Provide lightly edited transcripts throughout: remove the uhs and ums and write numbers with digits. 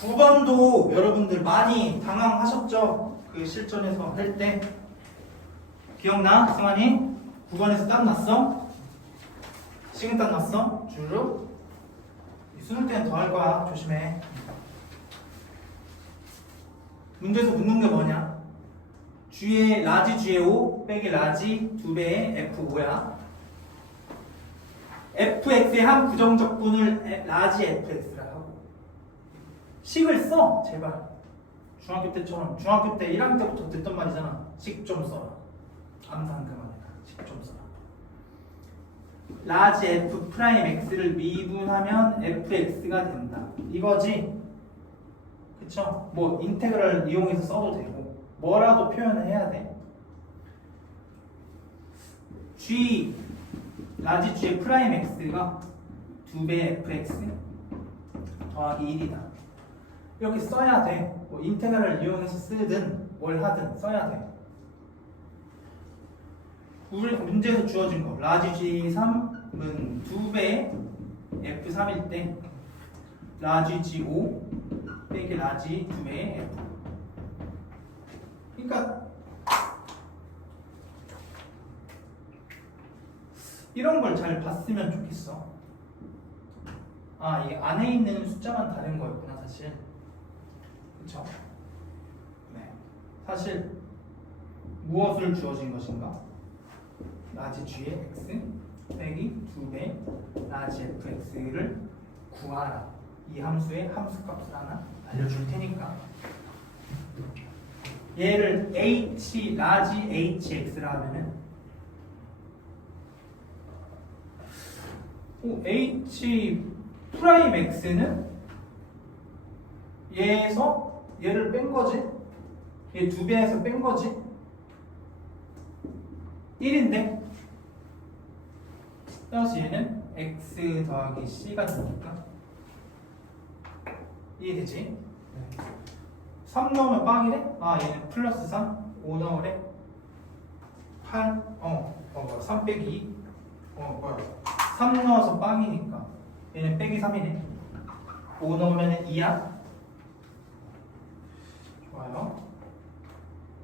9번도 여러분들 많이 당황하셨죠? 그 실전에서 할 때. 기억나? 승환이? 9번에서 땀 났어? 식은땀 났어? 주르륵? 수능 때는 더 할 거야. 조심해. 문제에서 묻는 게 뭐냐? G의 라지 G의 5 빼기 라지 2배의 F5야. fx의 한 부정적분을 라지 fx라 하고 식을 써 제발. 중학교 때처럼 중학교 때 1학년 때부터 듣던 말이잖아. 식 좀 써라. 암산 그만해라. 식 좀 써라. 라지 f 프라임 x를 미분하면 fx가 된다. 이거지. 그쵸? 뭐 인테그럴 이용해서 써도 되고 뭐라도 표현을 해야 돼. g 라지 g의 프라임 x가 2배 fx 더하기 1이다. 이렇게 써야 돼. 뭐 인테그럴을 이용해서 쓰든 뭘 하든 써야 돼. 우리 문제에서 주어진 거 라지 g3은 2배 f3일 때 라지 g5 빼기 라지 2배의 f. 그러니까 이런 걸 잘 봤으면 좋겠어. 아, 이게 안에 있는 숫자만 다른 거였구나 사실. 그쵸? 네. 사실 무엇을 주어진 것인가? 라지 g의 x 빼기 2배 라지 fx를 구하라. 이 함수의 함수값을 하나 알려줄 테니까 얘를 h 라지 hx라 하면은 h 프라임 x는 얘에서 얘를 뺀 거지. 얘 2배에서 뺀 거지. 1인데 따라서 얘는 x 더하기 c가 되니까 이해되지? 3 넣으면 빵이래? 아, 얘는 플러스 3 5 넣으래? 8 3 빼기 2 뭐야 3 넣어서 빵이니까 얘는 빼기 3이네. 5 넣으면 2야. 좋아요.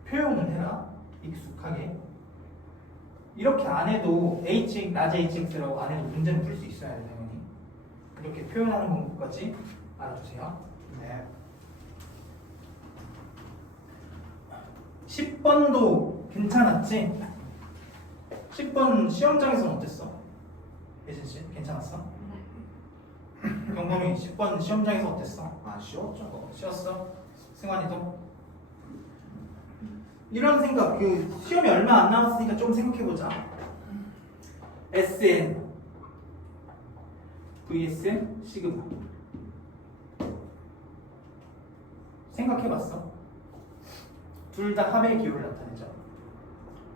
표현을 해라. 익숙하게. 이렇게 안 해도 라지 hx라고 안 해도 문제는 풀 수 있어야 돼 당연히. 이렇게 표현하는 방법까지 알아두세요. 네. 10번도 괜찮았지? 10번 시험장에서는 어땠어? 예진씨 괜찮았어? 경범이 10번 시험장에서 어땠어? 아, 쉬웠죠. 쉬웠어? 승환이도? 이런 생각, 그 시험이 얼마 안 남았으니까 좀 생각해보자. SN vs 시그마 생각해봤어? 둘 다 합의 기호를 나타내죠.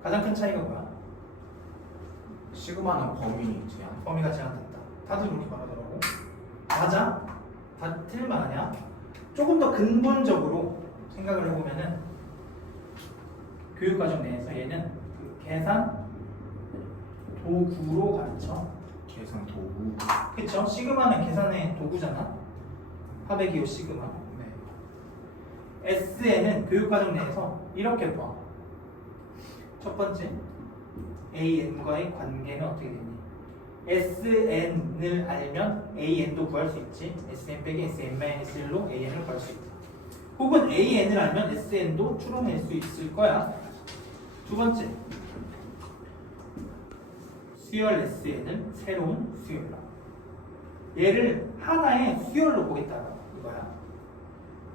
가장 큰 차이가 뭐야? 시그마는 범위 제한. 범위가 제한됐다. 다들 그렇게 말하더라고. 맞아? 다 틀린 말 아니야? 조금 더 근본적으로 생각을 해보면은 교육과정 내에서 얘는 그 계산 도구로 가르쳐. 계산 도구. 그쵸? 시그마는 계산의 도구잖아. 합의 기호 시그마. 네. SN은 교육과정 내에서 이렇게 봐. 첫 번째, AN과의 관계는 어떻게 되니? SN을 알면 AN도 구할 수 있지. SN 빼기 SN-1로 AN을 구할 수 있다. 혹은 AN을 알면 SN도 추론할 수 있을 거야. 두 번째, 수열 SN은 새로운 수열이다. 얘를 하나의 수열로 보겠다 이거야.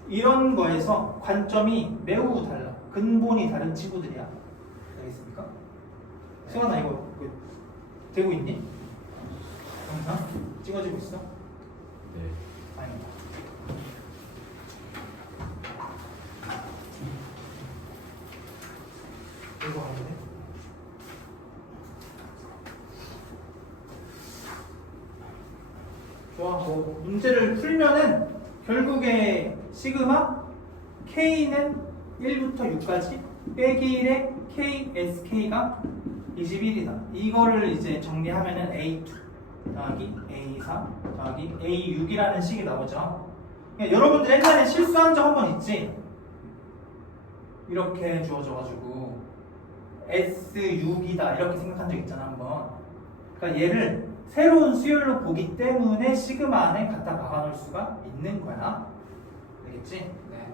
이런 거에서 관점이 매우 달라. 근본이 다른 친구들이야. 알겠습니까? 수환아 이거 되고 있니? 영상? 찍어지고 있어? 네. 아닙니다. 이거 아닌데? 좋아. 뭐 문제를 풀면은 결국에 시그마 K는 1부터 6까지 빼기 1의 K, SK가 21이다. 이거를 이제 정리하면은 A2 더하기 A3 더하기 A6이라는 식이 나오죠. 그러니까 여러분들 옛날에 실수한 적 한 번 있지? 이렇게 주어져가지고 S6이다 이렇게 생각한 적 있잖아 한번. 그러니까 얘를 새로운 수열로 보기 때문에 시그마 안에 갖다 박아놓을 수가 있는 거야. 알겠지? 네.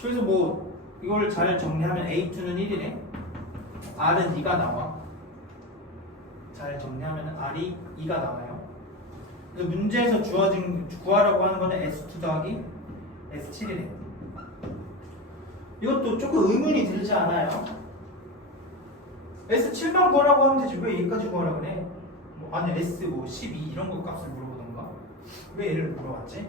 그래서 뭐 이걸 잘 정리하면 A2는 1이래. R은 2가 나와. 잘 정리하면 R이 2가 나와요. 그래서 문제에서 주어진 구하라고 하는 거는 S2 더하기 S7이래. 이것도 조금 의문이 들지 않아요? S7만 구하라고 하면 되지 왜 얘까지 구하라 그래? 뭐 아니 S 뭐 12 이런 거 값을 물어보던가 왜 얘를 물어봤지?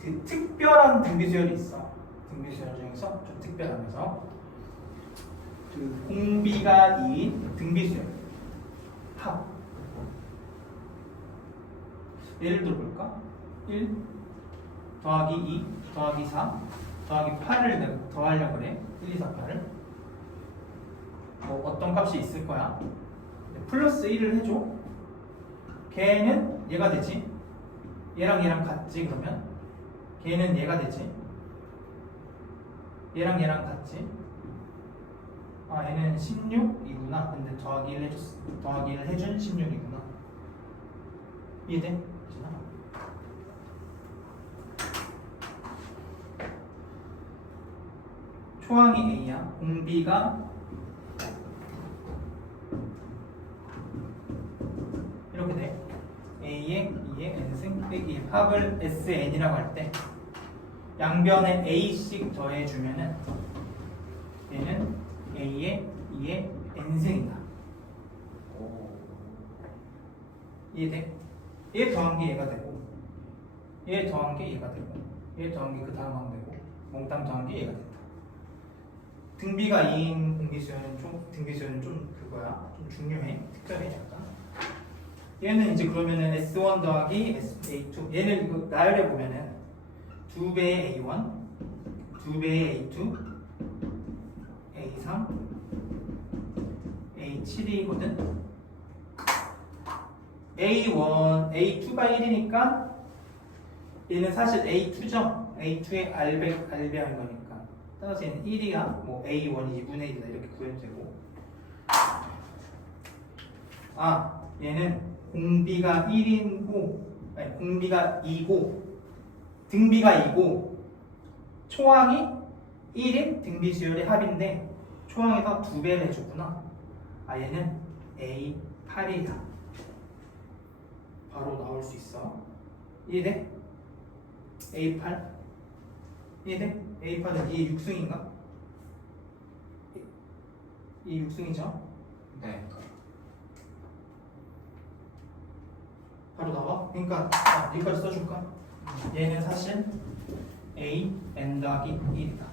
그 특별한 등비수열이 있어. 등비수열 중에서 좀 특별하면서 그 공비가 2인 등비수열 합. 예를 들어 볼까? 1 더하기 2 더하기 4 더하기 8을 내가 더하려고 그래. 1, 2, 4, 8을 뭐 어떤 값이 있을 거야. 플러스 1을 해줘. 걔는 얘가 되지. 얘랑 얘랑 같지. 그러면 걔는 얘가 되지. 얘랑 얘랑 같지. 아 얘는 16이구나. 근데 더하기 1 해줬어. 더하기 1 해준 16이구나. 이해돼? 진아? 초항이 A야. 공비가 이렇게 돼. A에 2에 N승 빼기 합을 SN이라고 할 때 양변에 A씩 더해주면은 얘는 A에 2에 N승이다. 이해돼? 얘 더한 게 얘가 되고 얘 더한 게 얘가 되고 얘 더한 게 그 다음 하면 되고 몽땅 더한 게 얘가 된다. 등비가 2인 등비수열은 좀 그거야. 좀 중요해. 특별해 약간. 얘는 이제 그러면은 S1 더하기 A2 얘는 이거 나열해 보면은 2배의 A1 2배의 A2 A3 A7이거든. A1 A2가 1이니까 얘는 사실 A2죠. A2의 R배한 거니까 따라서 얘는 1이야. 뭐 A1 2분의 1이다 이렇게 구해도 되고. 아 얘는 공비가 1이고 아니 공비가 2고 등비가 2고 초항이 1인 등비수열의 합인데 초항에다 2배를 해줬구나. 아 얘는 A8이다. 바로 나올 수 있어. 이해돼? A8 이해돼? A8은 2의 6승인가? 2의 6승이죠? 네. 바로 나와? 그러니까 여기까지 써줄까? 얘는 사실 A, N 더하기 1이다.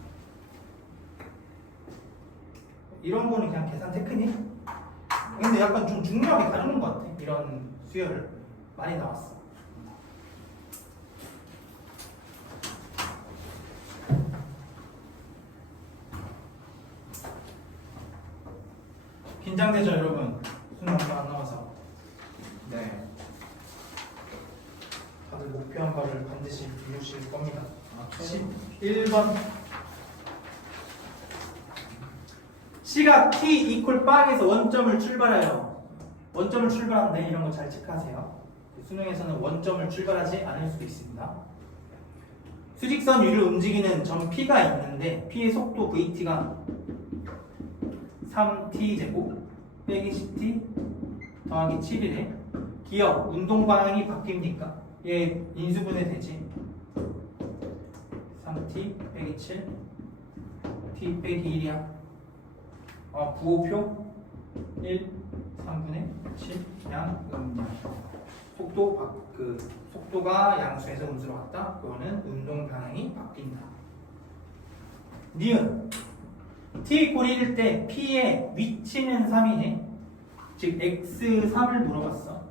이런 거는 그냥 계산 테크닉? 근데 약간 좀 중요하게 다루는 것 같아. 이런 수열을 많이 나왔어. 긴장되죠 여러분? 수능 얼마 안 남아서. 네. 다들 목표한 바를 반드시 이루실 겁니다. 아, 11번 C가 T 이퀄 빵에서 원점을 출발해요. 원점을 출발하는데 이런 거 잘 체크하세요. 수능에서는 원점을 출발하지 않을 수도 있습니다. 수직선 위를 움직이는 점 P가 있는데 P의 속도 VT가 3T제곱 빼기 10T 더하기 7이래. 기억, 운동 방향이 바뀝니까? 얘 인수분해 되지. 3T 빼기 7 T 빼기 1이야. 부호표 1 3분의 7 양 음량. 속도가 양수에서 음수로 갔다. 그거는 운동 방향이 바뀐다. 니은 T 이퀄 1일 때 P의 위치는 3이네. 즉 x3을 물어봤어.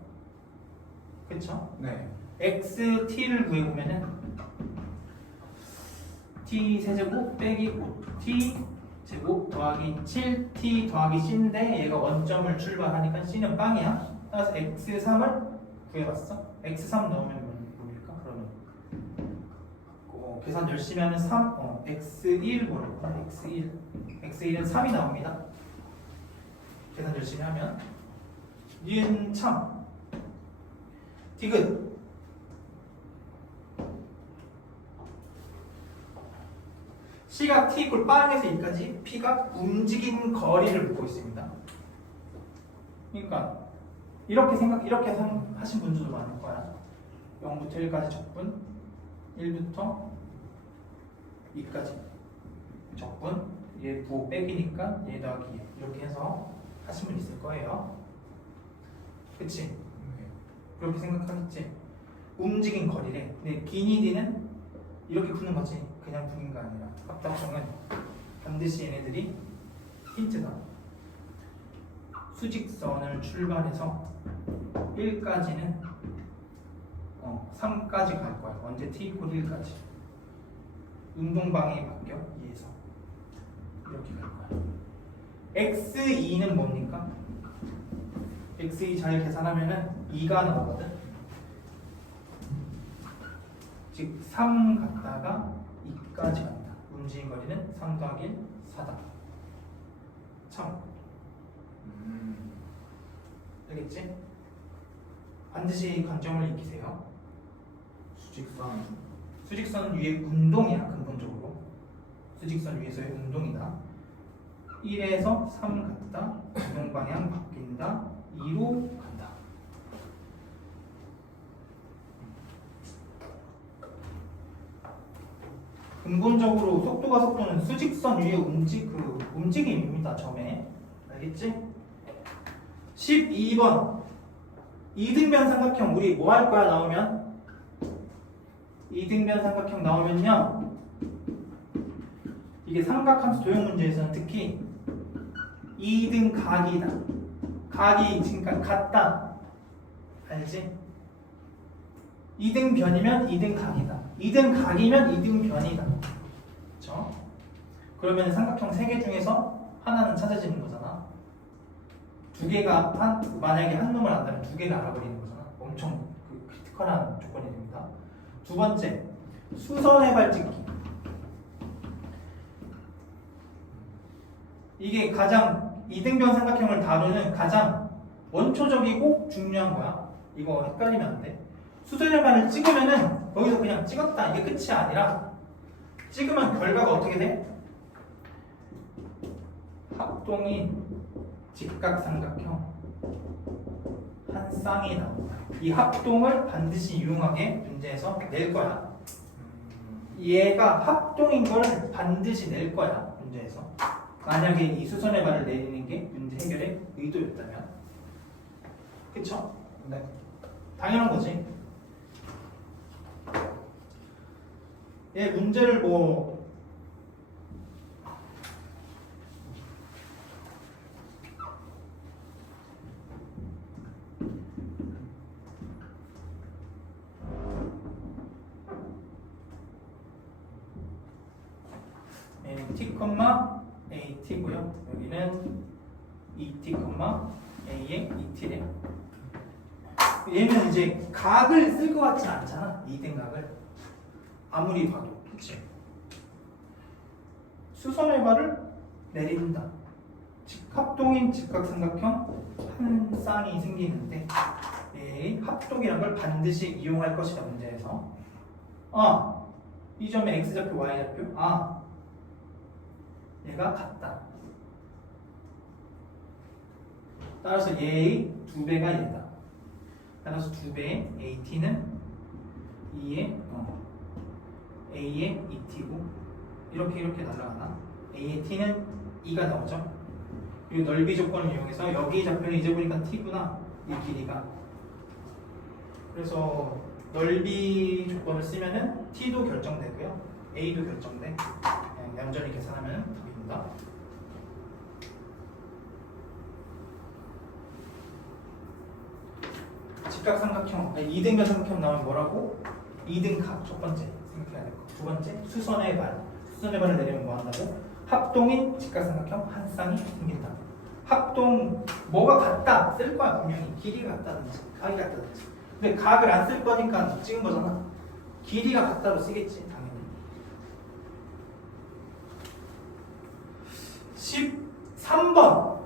그쵸? 네. xt를 구해보면은 t 세제곱 빼기 5t 제곱 더하기 7t 더하기 c인데 얘가 원점을 출발하니까 c는 빵이야. 따라서 x3을 구해봤어. x3 넣으면 뭡니까? 그러면 계산 열심히 하면 3, x1 뭐라고? x1은 3이 나옵니다. 계산 열심히 하면 니은 참 디귿 C가 T 이퀄 빵에서 2까지 P가 움직인 거리를 묻고 있습니다. 그러니까 이렇게 하신 분들도 많을 거야. 0부터 1까지 적분, 1부터 2까지 적분, 얘 부호 빼기니까 얘 더하기 얘 이렇게 해서 하신 분 있을 거예요. 그치? 그렇게 생각하겠지? 움직인 거리래. 근데 기니디는 이렇게 푸는 거지. 그냥 푸는 거 아니라 합답형은 반드시 얘네들이 힌트다. 수직선을 출발해서 1까지는 3까지 갈 거야. 언제 t 이퀄 1까지. 운동 방향이 바뀌어. 2에서 이렇게 갈 거야. x2는 뭡니까? x2 잘 계산하면은 2가 나오거든. 즉 3 갔다가 2까지 간다. 움직인 거리는 3 더하기 1, 4다. 참. 알겠지? 반드시 관점을 익히세요. 수직선 위에 운동이야. 근본적으로 수직선 위에서의 운동이다. 1에서 3 갔다. 운동 방향 바뀐다. 2로 간다. 근본적으로 속도는 수직선 위의 움직임입니다. 점에. 알겠지? 12번 이등변 삼각형 우리 뭐 할 거야 나오면? 이등변 삼각형 나오면요. 이게 삼각함수 도형 문제에서는 특히 이등각이다. 각이 지금 같다. 알지? 이등변이면 이등각이다. 이등각이면 이등변이다. 그렇죠? 그러면 삼각형 3개 중에서 하나는 찾아지는 거잖아. 두 개가 만약에 한 놈을 안다면 두 개가 알아버리는 거잖아. 엄청 크리티컬한 조건이 됩니다. 두 번째, 수선의 발 찍기. 이게 가장 이등변 삼각형을 다루는 가장 원초적이고 중요한 거야. 이거 헷갈리면 안 돼. 수선의 발을 찍으면은 거기서 그냥 찍었다 이게 끝이 아니라 찍으면 결과가 어떻게 돼? 합동인 직각삼각형 한 쌍이 나온다. 이 합동을 반드시 유용하게 문제에서 낼 거야. 얘가 합동인 걸 반드시 낼 거야. 문제에서. 만약에 이 수선의 발을 내리는 게 문제 해결의 의도였다면. 그쵸? 네. 당연한 거지. 얘 문제를 얘는 t, at고요. 여기는 et, a의 et래. 얘는 이제 각을 쓸 것 같지 않잖아. 이등각을 아무리 봐도. 그치? 수선의 발을 내린다. 합동인 직각삼각형 한 쌍이 생기는데 이 합동이란 걸 반드시 이용할 것이다. 문제에서 이 점에 x좌표, y좌표 얘가 같다. 따라서 얘의 2배가 얘다. 따라서 2배의 at는 2의 a의 et고 이렇게 날아가나? a의 t는 2가 나오죠. 그리고 넓이 조건을 이용해서 여기 좌표는 이제 보니까 t구나. 이 길이가. 그래서 넓이 조건을 쓰면은 t도 결정되고요. a도 결정돼. 그냥 얌전히 계산하면 답입니다. 직각삼각형, 이등변 삼각형 나오면 뭐라고? 이등각 첫 번째 생각해야 될 거. 두 번째 수선의 발을 내리면 뭐 한다고? 합동인 직각삼각형 한 쌍이 생긴다. 합동 뭐가 같다 쓸 거야 분명히. 길이가 같다든지 각이 같다든지. 근데 각을 안 쓸 거니까 찍은 거잖아. 길이가 같다로 쓰겠지 당연히. 13번.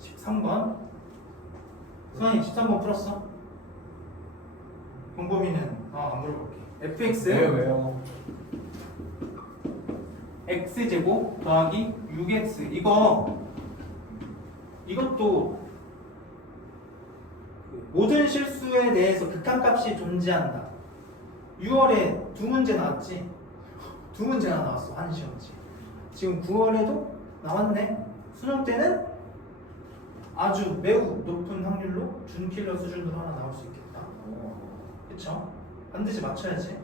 13번. 수환이 13번 풀었어? 공범이는 안 물어볼게. fx 왜요? x제곱 더하기 6x 이것도 모든 실수에 대해서 극한값이 존재한다. 6월에 두 문제 나왔지? 두 문제나 나왔어. 한 시험지. 지금 9월에도 나왔네. 수능 때는 아주 매우 높은 확률로 준킬러 수준으로 하나 나올 수 있겠다. 그쵸? 반드시 맞춰야지.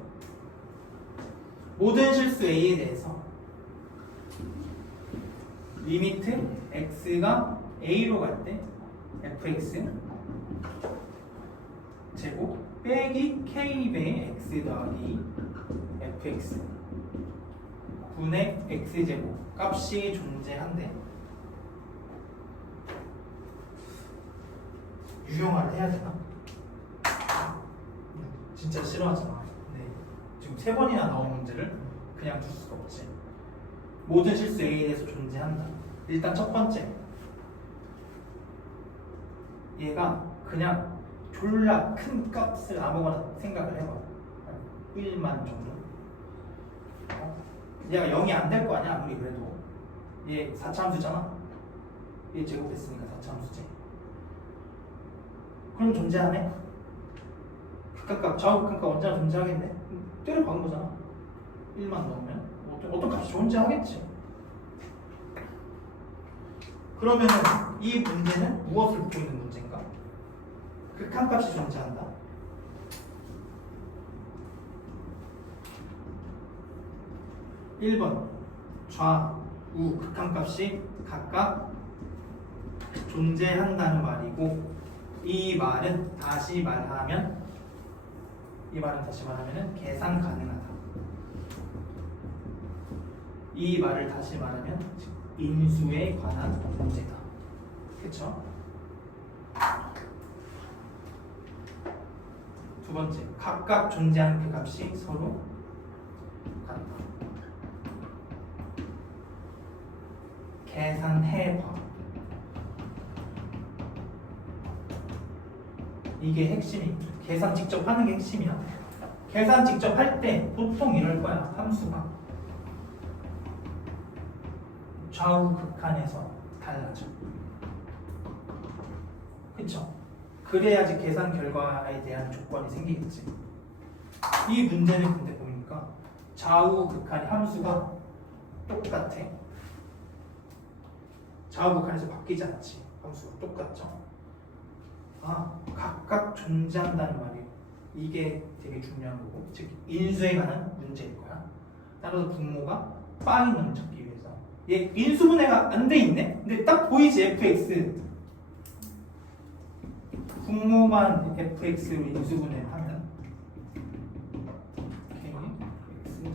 모든 실수 A에 대해서 리미트 x가 A로 갈 때 fx 제곱 빼기 k배의 x 더하기 fx 분의 x제곱 값이 존재한대. 유형화를 해야 되나? 진짜 싫어하잖아. 네. 지금 3번이나 나온 문제를 그냥 둘 수가 없지. 모든 실수 A에 대해서 존재한다. 일단 첫 번째, 얘가 그냥 졸라 큰 값을 아무거나 생각을 해봐. 1만 정도. 얘가 0이 안 될 거 아니야 아무리 그래도. 얘 4차함수잖아. 얘 제곱했으니까 4차함수지. 그럼 존재하네? 극한값, 좌우극한값 언제나 존재하겠네? 때려 박은 거잖아. 1만 넣으면 어떤 값이 존재하겠지. 그러면은 이 문제는 무엇을 보이는 문제인가? 극한값이 존재한다. (1번) 좌우 극한값이 각각 존재한다는 말이고, 이 말은 다시 말하면 계산 가능하다. 이 말을 다시 말하면 인수에 관한 문제다. 그쵸? 두 번째, 각각 존재하는 그 값이 서로 같다. 계산해봐. 이게 핵심이. 계산 직접 하는 게 핵심이야. 계산 직접 할 때 보통 이럴 거야. 함수가 좌우 극한에서 달라져. 그쵸? 그래야지 계산 결과에 대한 조건이 생기겠지. 이 문제는 근데 보니까 좌우 극한의 함수가 똑같아. 좌우 극한에서 바뀌지 않지. 함수가 똑같죠. 각각 존재한다는 말이에요. 이게 되게 중요한 거고, 즉 인수에 관한 문제일 거야. 따라서 분모가 빵 있는 걸 찾기 위해서. 얘 인수분해가 안 돼 있네? 근데 딱 보이지 fx. 분모만 fx로 인수분해하면 kx.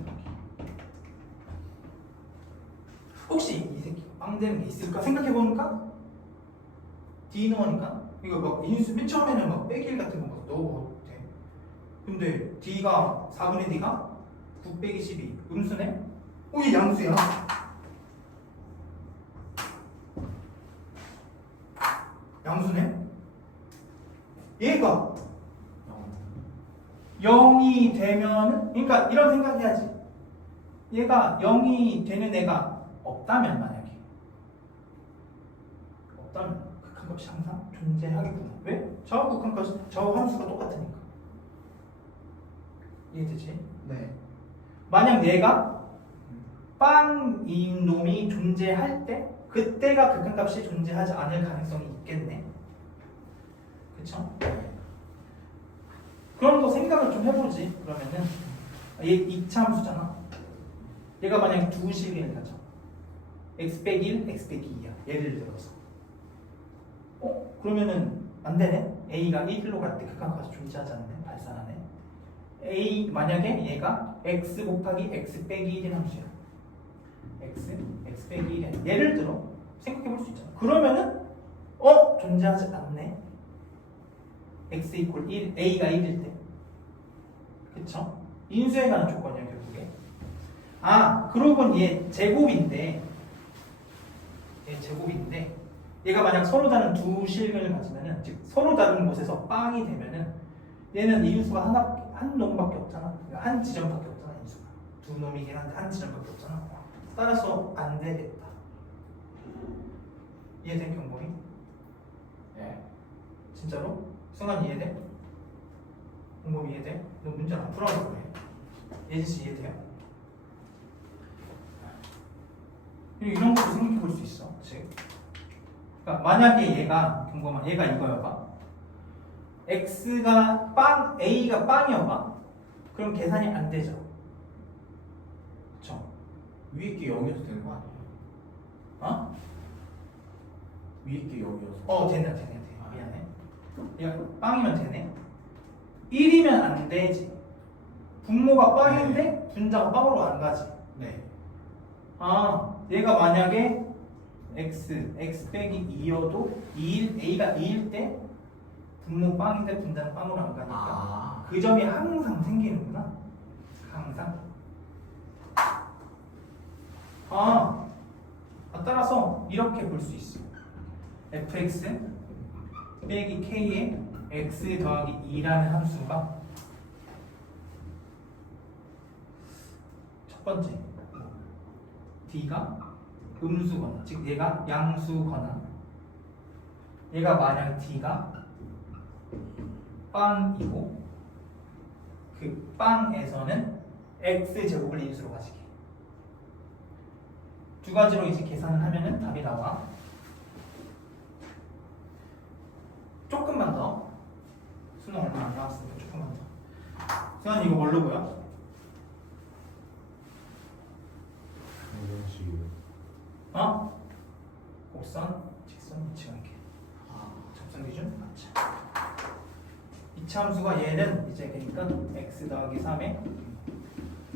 혹시 이 새끼 빵 되는 게 있을까 생각해보니까 d 넣으니까 이거 막 인수 맨 처음에는 막 빼기 1 같은 거 막 넣어도 돼. 근데 d가 4분의 d가 9 빼기 12 음수네? 얘 양수야. 양수네? 얘가 0이 되면은, 그러니까 이런 생각 해야지. 얘가 0이 되는 애가 없다면, 만약에 없다면 극한값이 항상 존재하겠구나. 왜? 좌우 극한값, 좌우 함수가 똑같으니까. 이해되지? 네. 만약 얘가 빵인 놈이 존재할 때, 그때가 극한값이 존재하지 않을 가능성이 있겠네. 그쵸? 그런 거 생각을 좀 해보지. 그러면은 얘 2차 함수잖아. 얘가 만약 두 식을 가져. x 빼기 1, x 빼기 2야. 예를 들어서. 그러면은 안 되네. a가 1로 갈 때 극한값이 존재하지 않네. 발산하네. a 만약에 얘가 x 곱하기 x 빼기 1인 함수야. x 빼기 1이야. 예를 들어 생각해 볼 수 있잖아. 그러면은 존재하지 않네. x 이퀄 1, a가 1일 때. 그쵸? 인수에 관한 조건이야 결국에. 그러고 보니 얘 제곱인데 얘가 만약 서로 다른 두 실근을 가지면은, 즉 서로 다른 곳에서 빵이 되면은 얘는 인수가 한 놈밖에 없잖아. 그러니까 한 지점밖에 없잖아. 인수가 두 놈이긴 한데 한 지점밖에 없잖아. 따라서 안 되겠다. 이해돼 경범이? 네. 진짜로? 승환 이해돼? 경범이 이해돼? 너 문제를 안 풀어서 그래. 예진씨 이해돼요? 이런 것도 생각해 볼 수 있어. 지금. 그러니까 만약에 얘가 경범아 얘가 이거여봐. x가 빵 a가 빵이어봐. 그럼 계산이 안 되죠. 그쵸? 위에 게 0이어도 되는 거 아니에요? 어? 위에 게 0이어서. 되네. 미안해. 얘가 빵이면 되네. 1이면 안 되지. 분모가 빵인데 분자가 빵으로 안 가지. 네. 얘가 만약에 x 빼기 2여도 2일, a가 2일 때 분모 빵인데 분자는 빵으로 안 가니까 그 점이 항상 생기는구나. 항상. 따라서 이렇게 볼 수 있어. fx 빼기 k에 x 더하기 2라는 함수가 첫 번째 d가 음수거나, 즉 얘가 양수거나, 얘가 만약 d가 빵이고 그 빵에서는 x제곱을 인수로 가지게. 두 가지로 이제 계산을 하면은 답이 나와. 조금만 더. 수능 얼마 안 나왔으니까 조금만 더. 수환이 이거 뭘로 보여? 곡선, 직선, 일치관계. 접선 기준 맞죠. 이차 함수가 얘는 이제 그러니까 x 더하기 3에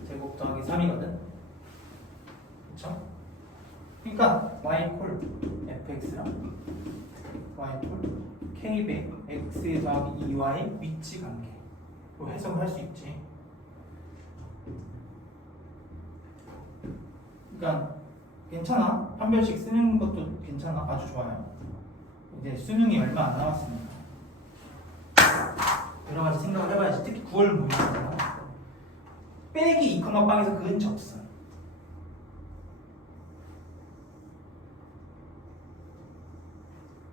제곱 더하기 3이거든. 그쵸? 그러니까 y 콜 fx랑 y 콜 k배 x 더하기 2y의 위치 관계로 해석을 할 수 있지. 그러니까 괜찮아. 판별식 쓰는 것도 괜찮아. 아주 좋아요. 이제 수능이 얼마 안 남았습니다. 여러 가지 생각을 해봐야지. 특히 9월 문제잖아. 빼기 2,빵에서 그은 접선.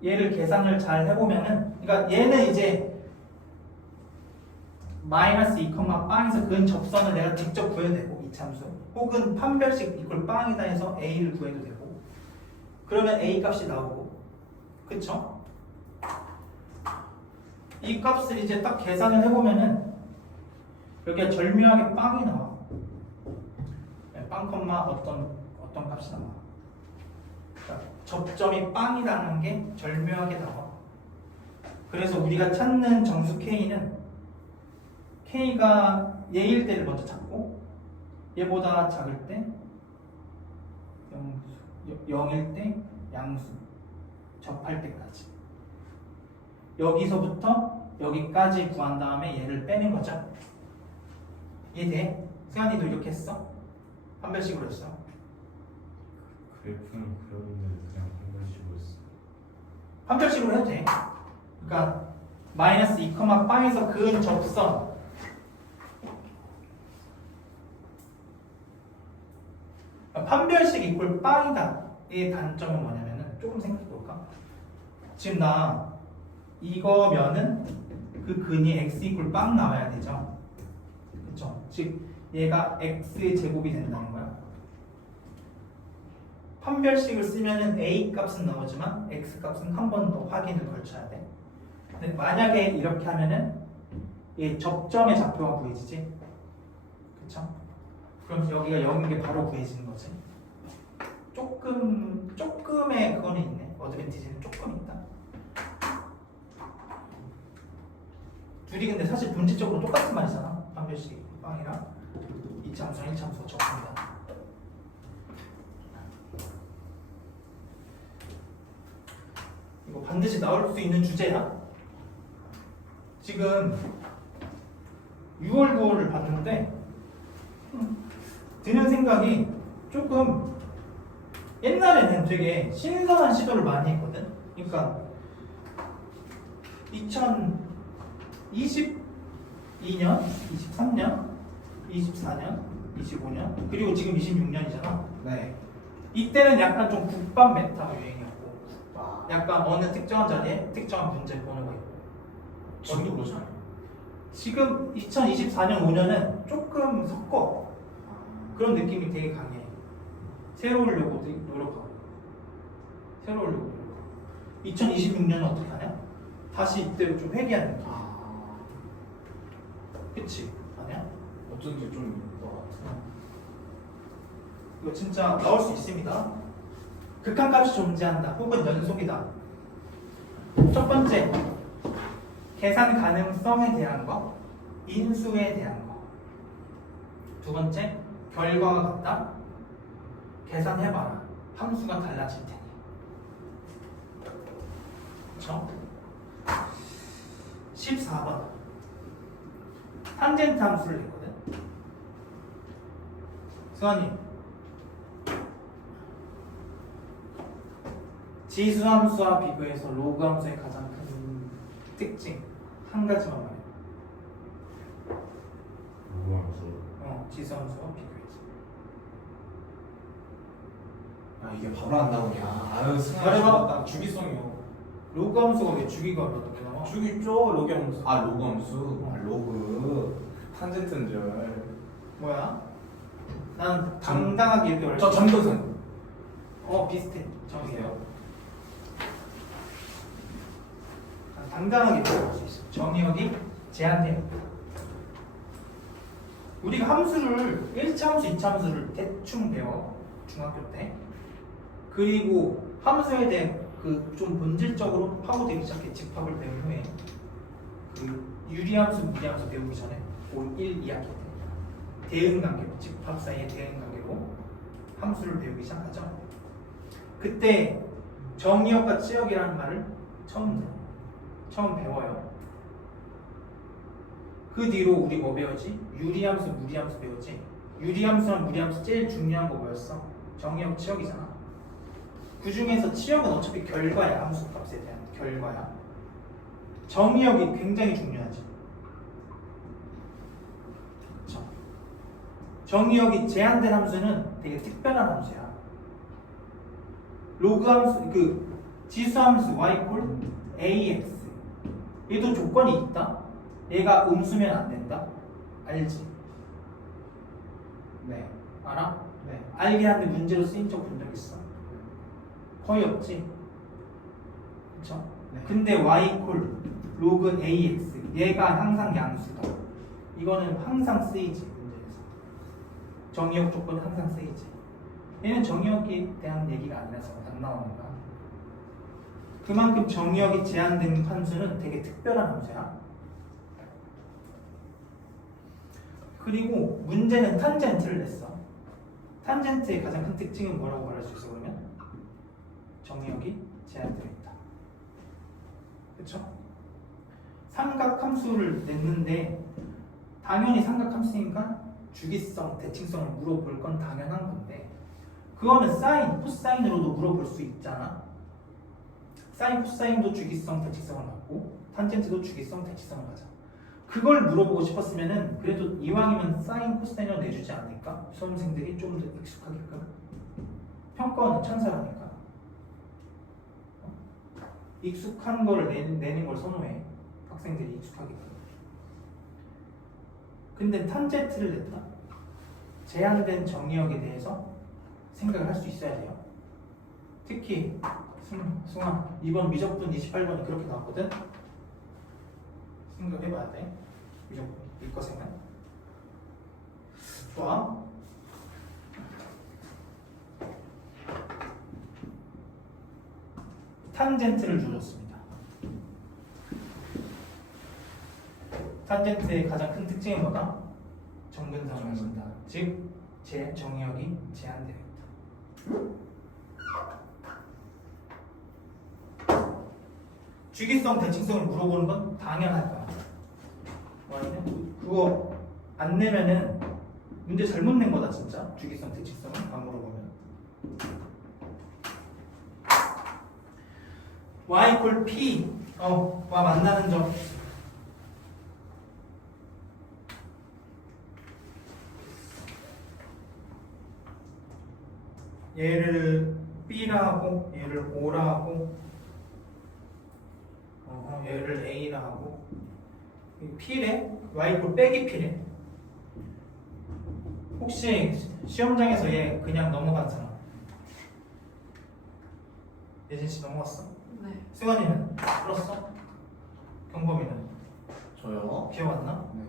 얘를 계산을 잘 해보면은, 그러니까 얘는 이제 마이너스 2,빵에서 그은 접선을 내가 직접 구해도 되고, 이참수. 혹은 판별식 이퀄 빵이다 해서 a를 구해도 되고. 그러면 a 값이 나오고, 그쵸? 이 값을 이제 딱 계산을 해보면은 여기가 절묘하게 빵이 나와. 빵 콤마 어떤 값이 나와. 그러니까 접점이 빵이라는 게 절묘하게 나와. 그래서 우리가 찾는 정수 k는 k가 얘일 때를 먼저 찾고 얘보다 작을 때 0일 때 양수 접할 때까지 여기서부터 여기까지 구한 다음에 얘를 빼는 거죠. 이해돼? 승환이도 이렇게 했어? 판별식으로 했어? 그래프는 그렸는데 그냥 판별식으로 했어. 판별식으로 해도 돼. 그러니까 마이너스 2,빵에서 그은 접선 판별식 이퀄 빵이다. 의 단점은 뭐냐면은 조금 생각해 볼까? 지금 나 이거면은 그 근이 x 이퀄 빵 나와야 되죠. 그렇죠? 즉 얘가 x 제곱이 된다는 거야. 판별식을 쓰면은 a 값은 나오지만 x 값은 한 번 더 확인을 걸쳐야 돼. 근데 만약에 이렇게 하면은 이 접점의 좌표가 구해지지. 그렇죠? 그럼 여기가 0인 게 바로 구해지는 거지. 조금의 그거는 있네. 어드밴티지는 조금 있다. 둘이 근데 사실 본질적으로 똑같은 말이잖아. 판별식 빵이랑 2참수, 1참수 접합니다. 반드시 나올 수 있는 주제야. 지금 6월, 9월을 봤는데 드는 생각이 조금 옛날에는 되게 신선한 시도를 많이 했거든. 그러니까 2022년, 23년, 24년, 25년 그리고 지금 26년이잖아. 네. 이때는 약간 좀 국밥 메타가 유행이었고 아, 약간 어느 특정한 자리에 특정한 문제를 보는 거 있고 지금도 그렇잖아요. 지금 2024년 5년은 조금 섞어. 그런 느낌이 되게 강해. 새로우려고 노력하고 새로우려고 노력하고 2026년은 어떻게 하냐? 다시 이때로 좀 회귀하는 느낌. 그치? 아니야? 어쩐지 좀 있는 것 같아요. 이거 진짜 나올 수 있습니다. 극한값이 존재한다 혹은 연속이다. 첫 번째, 계산 가능성에 대한 거, 인수에 대한 거. 두 번째, 결과가 같다. 계산해봐라. 함수가 달라질 테니. 그쵸? 14번. 탄젠트 함수를 냈거든. 수환이. 지수 함수와 비교해서 로그 함수의 가장 큰 특징 한 가지만 말해. 무함수. 지수 함수와 비교해서. 아 이게 바로 안 나오냐. 아유 말해봐. 주기성이요. 로그 함수가 왜 주기가 어떻게 나와? 주기 있죠. 로그 함수. 아 로그 함수. 아 로그. 탄젠트인 줄. 뭐야? 난 당당하게 이렇게 말해. 저 점근선. 비슷해. 정이에요. 당당하게 말할 수 있어. 정의역이 제한돼요. 우리가 함수를 1차 함수, 2차 함수를 대충 배워 중학교 때. 그리고 함수에 대해 그 좀 본질적으로 파고들기 시작해. 집합을 배운 후에 그 유리함수, 무리함수 배우기 전에 1, 2학기 때 대응관계로 집합 사이의 대응관계로 함수를 배우기 시작하죠. 그때 정의역과 치역이라는 말을 처음 배워요. 그 뒤로 우리 뭐 배웠지? 유리함수, 무리함수 배웠지. 유리함수랑 무리함수 제일 중요한 거 뭐였어? 정의역, 치역이잖아. 그 중에서 치역은 어차피 결과야. 함수값에 대한 결과야. 정의역이 굉장히 중요하지. 그쵸? 정의역이 제한된 함수는 되게 특별한 함수야. 로그 함수, 그 지수함수 y 콜 ax 얘도 조건이 있다. 얘가 음수면 안 된다. 알지? 네. 알아? 네. 알긴 한데 문제로 쓰인 적 본 적 있어? 거의 없지. 그쵸? 네. 근데 y 콜 로그 ax 얘가 항상 양수다. 이거는 항상 쓰이지 문제에서. 정의역 조건은 항상 쓰이지. 얘는 정의역에 대한 얘기가 아니라서 안 나오는 거야. 그만큼 정의역이 제한된 함수는 되게 특별한 함수야. 그리고 문제는 탄젠트를 냈어. 탄젠트의 가장 큰 특징은 뭐라고 말할 수 있어 그러면? 정의역이 제한되어 있다. 그쵸? 삼각함수를 냈는데 당연히 삼각함수니까 주기성, 대칭성을 물어볼 건 당연한 건데 그거는 사인, 코사인으로도 물어볼 수 있잖아. 사인, 코사인도 주기성, 대칭성을 갖고 탄젠트도 주기성, 대칭성을 가져. 그걸 물어보고 싶었으면은 그래도 이왕이면 사인, 코사인으로 내주지 않을까? 수험생들이 좀 더 익숙하게끔. 평가원은 천사라니까. 익숙한 거를 내는 걸 선호해. 학생들이 익숙하게끔. 근데 탄젠트를 냈다. 제한된 정의역에 대해서 생각을 할 수 있어야 돼요. 특히 승아 이번 미적분 28번이 그렇게 나왔거든. 생각해봐야 돼. 미적분 이거 생각. 좋아. 탄젠트를 주었습니다. 탄젠트의 가장 큰 특징은 뭐다? 정근성입니다. 즉, 제 정의역이 제한되어 있다. 주기성, 대칭성을 물어보는 건 당연할 거야. 아니면 그거 안 내면은 문제 잘못 낸 거다 진짜. 주기성, 대칭성을 안 물어보면. y equal p 와 만나는 점. 얘를 b라 하고 얘를 o라 하고 얘를 a라 하고 p래 y equal 빼기 p래. 혹시 시험장에서 얘 그냥 넘어간 사람? 예진 씨 넘어갔어? 네. 승환이는 풀었어? 경범이는 저요? 기억 안 나? 네.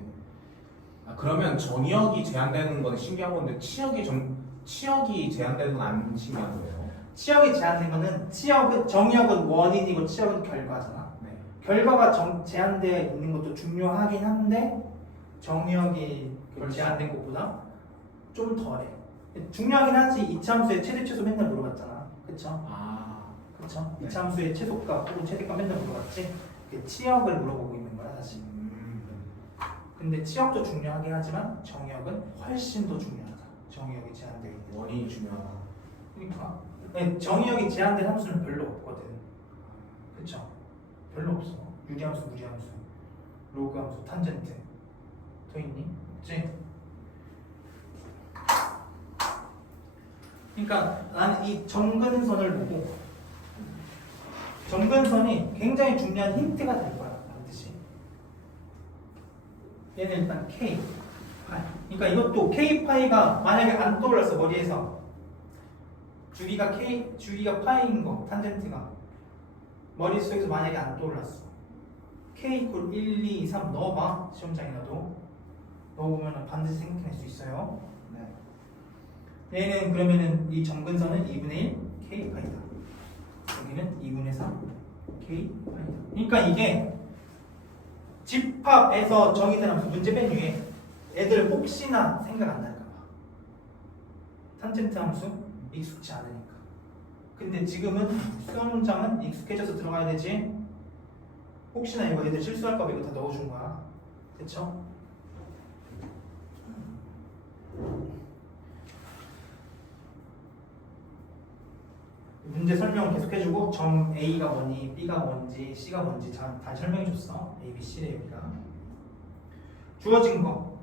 아 그러면 정의역이 제한되는 건 신기한 건데 치역이 제한되는 건 안 신기한 거예요? 치역이 제한된 거는 정의역은 원인이고 치역은 결과잖아. 네. 결과가 제한되어 있는 것도 중요하긴 한데 정의역이 제한된 것보다 좀 덜해. 중요하긴 하지. 이차함수의 최대 최소 맨날 물어봤잖아. 그쵸? 아 그쵸? 네. 이차함수의 최소값 혹은 최대값 맨날 물어봤지. 그 치역을 물어보고 있는 거야 사실. 근데 치역도 중요하긴 하지만 정의역은 훨씬 더 중요하다. 정의역이 제한되어 있는. 원인이 중요하다. 그러니까 네, 정의역이 제한된 함수는 별로 없거든. 그쵸? 별로 없어. 유리함수, 무리함수, 로그함수, 탄젠트 더 있니? 없지? 그러니까 나는 이 정근선을 보고 정근선이 굉장히 중요한 힌트가 될 거야. 반드시. 얘는 일단 K 파이. 그러니까 이것도 K 파이가 만약에 안 떠올랐어 머리에서 주기가 파이인 거 탄젠트가 머릿속에서 만약에 안 떠올랐어. K 이퀄 1, 2, 3 넣어봐. 시험장에 넣어보면 반드시 생각해낼 수 있어요. 네. 얘는 그러면은 이 정근선은 2분의 1 K 파이다. 여기는 2분의 3 K 파이다. 그러니까 이게 집합에서 정의된 함수 문제 맨 위에 애들 혹시나 생각 안 날까 봐. 탄젠트 함수 익숙치 않으니까. 근데 지금은 수험장은 익숙해져서 들어가야 되지. 혹시나 이거 애들 실수할까 봐 이거 다 넣어준 거야. 그쵸? 문제 설명을 계속 해주고 점 A가 뭐니, B가 뭔지, C가 뭔지 다 설명해줬어. A, B, C래 여기가. 주어진 거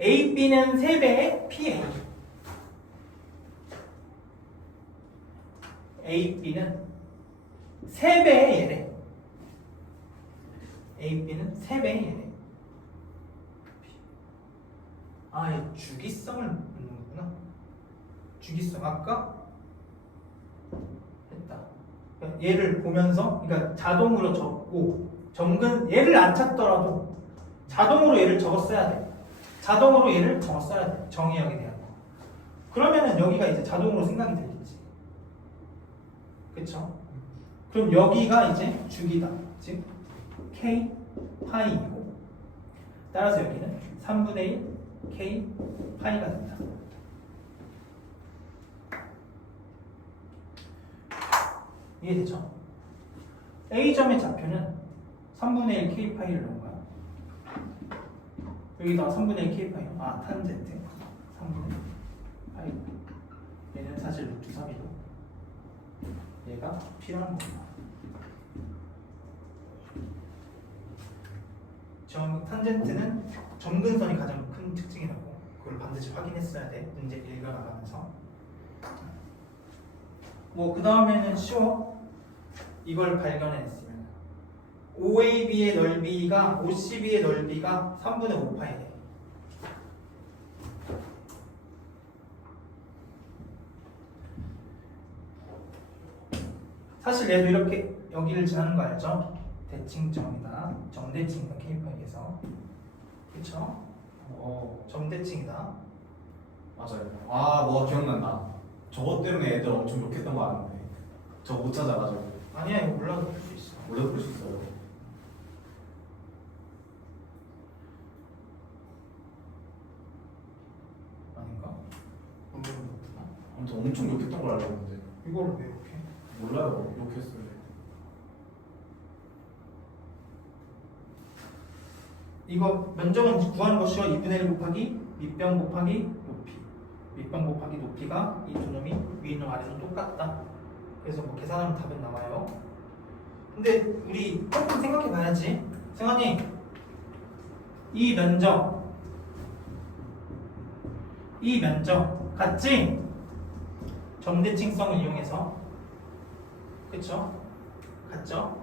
A, B는 3배의 P예요. A, B는 3배의 얘래. A, B는 3배의 얘래. 아, 얘 주기성을 묻는구나. 주기성 아까 했다. 그러니까 얘를 보면서, 그러니까 자동으로 적고 얘를 안 찾더라도 자동으로 얘를 적었어야 돼. 자동으로 얘를 적었어야 돼. 정의역에 대한 거. 그러면은 여기가 이제 자동으로 생각이 되겠지. 그쵸? 그럼 여기가 이제 주기다. 즉 K 파이이고 따라서 여기는 3분의 1 K 파이가 된다. 이해되죠? A점의 좌표는 3분의 1 K 파이를 넣은 거야. 여기다가 3분의 1 K 파이. 아, 탄젠트 3분의 1 파이. 얘는 사실 루트 3이고 얘가 P라는 거야. 탄젠트는 점근선이 가장 큰 특징이라고. 그걸 반드시 확인했어야 돼. 문제 읽어나가면서. 뭐 그 다음에는 쉬워. 이걸 발견했으면 OAB의 넓이가 OCB의 넓이가 3분의 5파이래. 사실 얘도 이렇게 여기를 지나는 거 알죠? 대칭점이다. 정대칭이다. K파이에서. 그쵸? 정대칭이다. 맞아요. 아 뭐가 기억난다. 저것 때문에 애들 엄청 욕했던 거 아는데 저거 못 찾아가지고 아니야, 이거 몰라도 볼 수 있어. 몰라도 볼 수 있어요. 아닌가? 모르는 거구나. 아무튼 엄청 욕했던 걸 알고 있는데 이거를 왜 이렇게? 몰라요. 욕했어요. 이거 면적은 구하는 것이요 2분의 1 곱하기 밑변 곱하기 높이. 밑변 곱하기 높이가 이 두 놈이 위놈 아래놈 똑같다. 그래서 뭐 계산하면 답은 나와요. 근데 우리 조금 생각해 봐야지. 승환이 이 면적 같지? 점대칭성을 이용해서 그쵸? 같죠?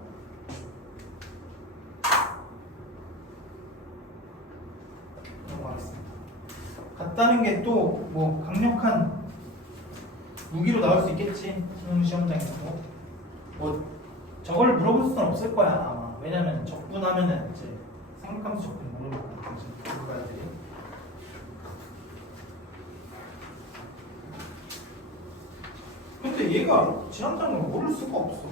넘어가겠습니다. 같다는 게 또 뭐 강력한 무기로 나올 수 있겠지. 수능 시험장에서 뭐 저걸 물어볼 수는 없을 거야 아마. 왜냐면 적분하면은 이제 삼각함수 적분 모르니까 물어봐야지. 근데 얘가 지난장을 모를 수가 없어.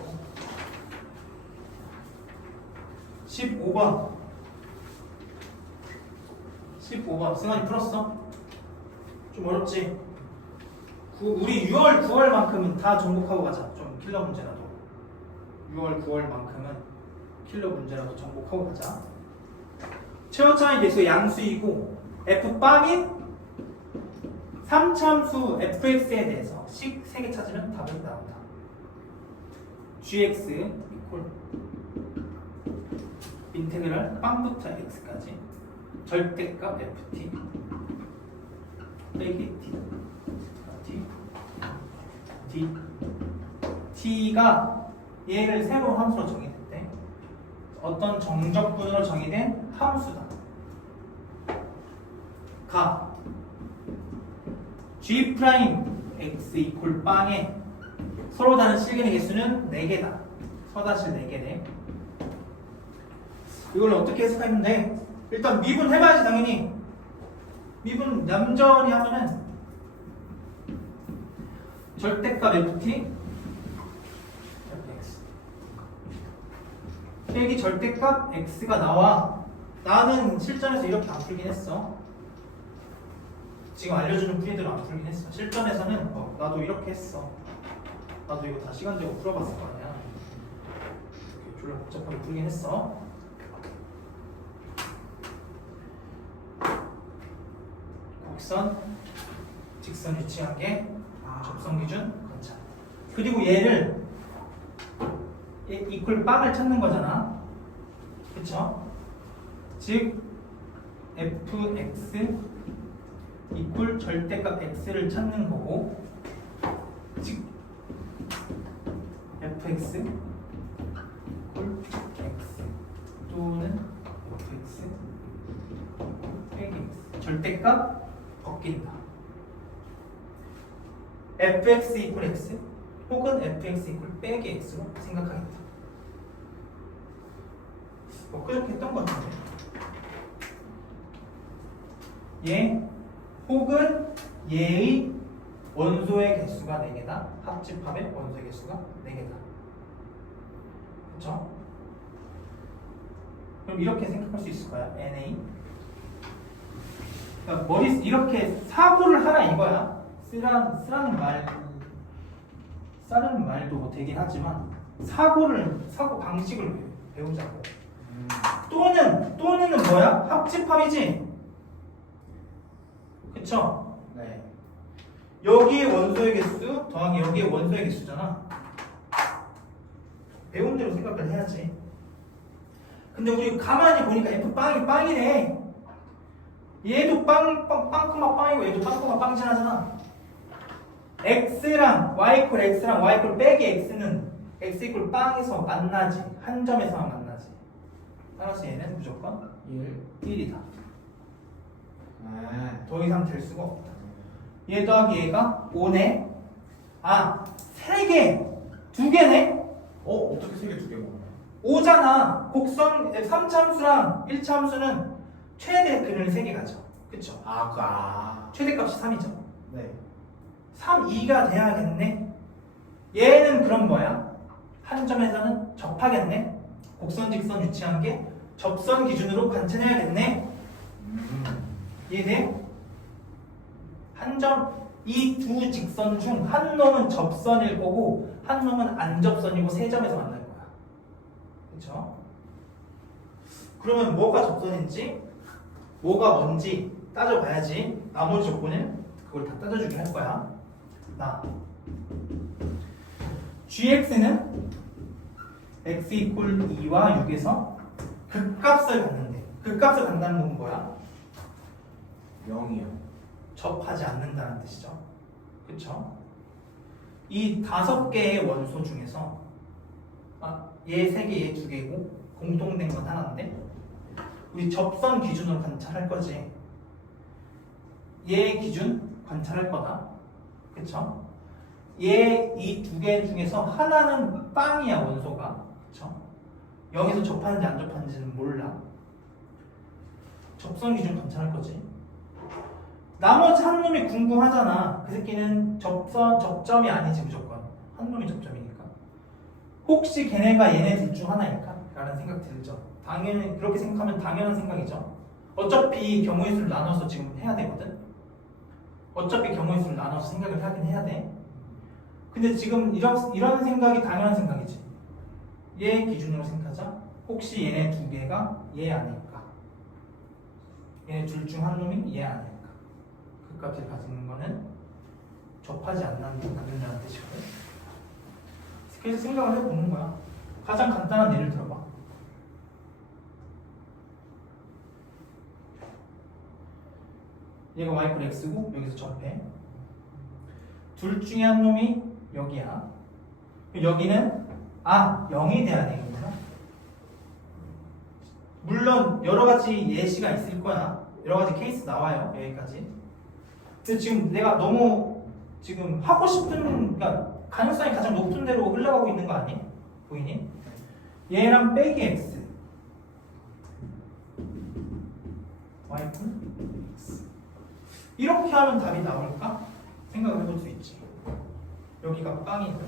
15번 승환이 풀었어? 좀 어렵지? 우리 6월 9월만큼은 다 정복하고 가자. 좀 킬러 문제라도 6월 9월만큼은 킬러 문제라도 정복하고 가자. 최원차의 계수 양수이고 F빵인 3참수 fx에 대해서 식 3개 찾으면 답은 나온다. gx 이퀄 인테그랄 빵부터 x까지 절대값 ft 빼기 t t가 얘를 새로운 함수로 정의됐대. 어떤 정적분으로 정의된 함수다. 가 g 프라임 x 이퀄 빵에 서로 다른 실근의 개수는 4개다. 서다실 4개네. 이걸 어떻게 해석하면 돼? 일단 미분 해봐야지 당연히. 미분 얌전히 하면은 절대값 ft fx 빼기 절대값 x가 나와. 나는 실전에서 이렇게 안 풀긴 했어. 지금 알려주는 풀이대로 안 풀긴 했어. 실전에서는 나도 이렇게 했어. 나도 이거 다 시간 되고 풀어봤을 거 아니야. 이렇게 졸라 복잡하게 풀긴 했어. 곡선, 직선 유치한계, 접선 기준, 건차. 그리고 얘를 이퀄 빵을 찾는 거잖아. 그쵸? 즉 fx 이퀄 절대값 x를 찾는 거고, 즉 fx 이퀄 x 또는 fx 빼기 x 절대값 벗긴다. fx 이퀄 x 혹은 fx 이퀄 빼기 x로 생각하겠다. 엊그저께 했던 것 같은데. 얘 혹은 얘의 원소의 개수가 4개다. 합집합의 원소의 개수가 4개다. 그쵸? 그럼 이렇게 생각할 수 있을 거야. NA. 그러니까 이렇게 사고를 하라 이거야. 쓰라는 말도 뭐 되긴 하지만 사고 방식을 배우자고. 또는은 뭐야? 합집합이지. 그쵸? 네. 여기에 원소의 개수 더하기 여기에 원소의 개수잖아. 배운 대로 생각을 해야지. 근데 우리 가만히 보니까 F빵이 빵이네. 얘도 빵코마 빵이고 얘도 빵코마 빵진하잖아. X랑 Y 이퀄 X랑 Y 이퀄 빼기 X는 X 이퀄 빵에서 만나지. 한 점에서만 만나지. 따라서 얘는 무조건 1이다. 더 이상 될 수가 없다. 얘 더하기 얘가 5네. 아, 3개, 2개네? 어떻게 3개 2개 먹어요? 5잖아. 곡선 3참수랑 1참수는 최대 근을 3개 가져. 그쵸? 최대값이 3이죠. 네. 3, 2가 돼야겠네. 얘는 그럼 뭐야? 한 점에서는 접하겠네. 곡선, 직선 유치한 게 접선 기준으로 관찰해야겠네. 이해돼? 한 점, 이 두 직선 중 한 놈은 접선일 거고 한 놈은 안 접선이고 3점에서 만날 거야. 그쵸? 그러면 뭐가 접선인지 뭐가 뭔지 따져봐야지. 나머지 조건은 그걸 다 따져주게 할 거야. 나 gx는 x 이퀄 2와 6에서 극값을 갖는데 극값을 갖는다는 건 뭐야? 0이요. 접하지 않는다는 뜻이죠. 그쵸? 이 5개의 원소 중에서 얘 3개, 얘 2개고 공통된 건 하나인데 우리 접선 기준으로 관찰할 거지. 얘 기준 관찰할 거다. 그쵸? 얘 이 2개 중에서 하나는 빵이야 원소가. 그쵸? 여기서 접하는지 안 접하는지는 몰라. 접선 기준 관찰할 거지. 나머지 한 놈이 궁금하잖아. 그 새끼는 접점이 아니지 무조건. 한 놈이 접점이니까. 혹시 걔네가 얘네 둘 중 하나일까? 라는 생각 들죠. 당연히 그렇게 생각하면 당연한 생각이죠. 어차피 경우의 수를 나눠서 지금 해야 되거든. 어차피 경우의 수를 나눠서 생각을 하긴 해야 돼. 근데 지금 이런 생각이 당연한 생각이지. 얘 기준으로 생각하자. 혹시 얘네 2개가 얘 아닐까? 얘네 둘 중 한 놈이 얘 아닐까? 그 값을 가지는 거는 접하지 않는다는 뜻이거든. 그래서 생각을 해보는 거야. 가장 간단한 예를 들어봐. 얘가 y x고 여기서 접해. 둘 중에 한 놈이 여기야. 여기는 0이 돼야 되겠구나. 물론 여러 가지 예시가 있을 거야. 여러 가지 케이스 나와요. 여기까지. 근데 지금 내가 너무 지금 하고 싶은, 그러니까 가능성이 가장 높은 대로 흘러가고 있는 거 아니? 보이니? 얘랑 빼기 x y x 이렇게 하면 답이 나올까? 생각을 해볼 수 있지. 여기가 빵이고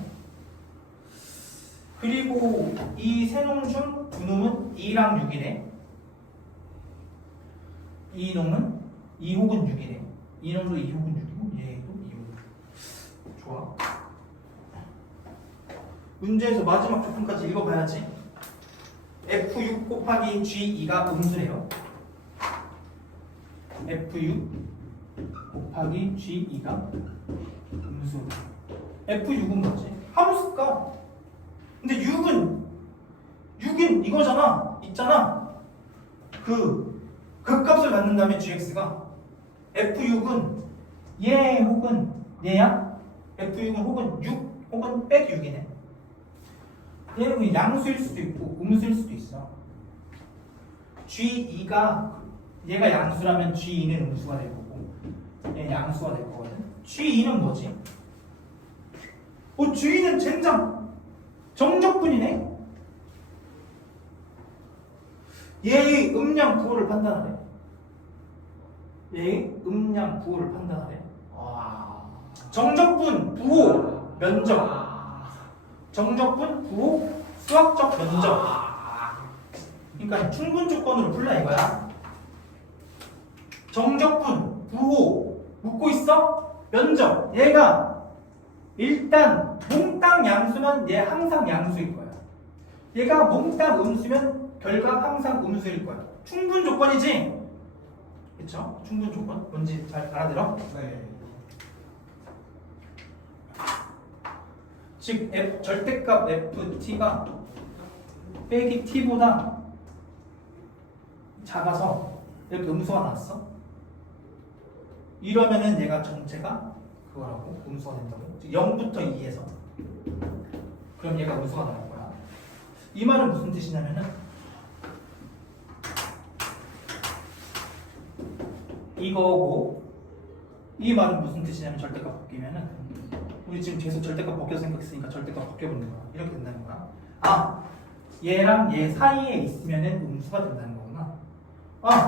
그리고 이 세 놈 중 두 놈은 2랑 6이래. 이 놈은 2 혹은 6이래. 이 놈도 2 혹은 6이고 얘도 2 혹은 6. 좋아. 문제에서 마지막 조건까지 읽어봐야지. F6 곱하기 G2가 음수래요. F6 곱하기 G2가 음수. F6은 뭐지? 함수가. 근데 6은 이거잖아. 있잖아. 그 값을 갖는 다음에 gx가 F6은 얘 혹은 얘야? F6은 혹은 6 혹은 빼기 6이네. 얘는 양수일 수도 있고 음수일 수도 있어. G2가 얘가 양수라면 G2는 음수가 될 거고 얘 양수가 될 거거든. G2는 뭐지? G2는 젠장 정적분이네. 얘의 음량 부호를 판단하래. 얘의 음량 부호를 판단하래. 정적분 부호 면적. 정적분 부호 수학적 면적. 그러니까 충분 조건으로 풀라 이거야. 정적분 부호 묻고 있어? 면적. 얘가 일단 몽땅 양수면 얘 항상 양수일 거야. 얘가 몽땅 음수면 결과 항상 음수일 거야. 충분 조건이지? 그쵸? 충분 조건. 뭔지 잘 알아들어? 네. 즉 절대값 ft가 빼기 t보다 작아서 이렇게 음수가 나왔어. 이러면은 얘가 전체가 그거라고 음수가 된다고. 즉 0부터 2에서. 그럼 얘가 음수가 나올 거야. 이 말은 무슨 뜻이냐면은 이거고, 이 말은 무슨 뜻이냐면 절대값 바뀌면은 우리 지금 계속 절대값 바뀌어서 생각했으니까 절대값 바뀌어버리는 거야. 이렇게 된다는 거야. 얘랑 얘 사이에 있으면은 음수가 된다는 거구나.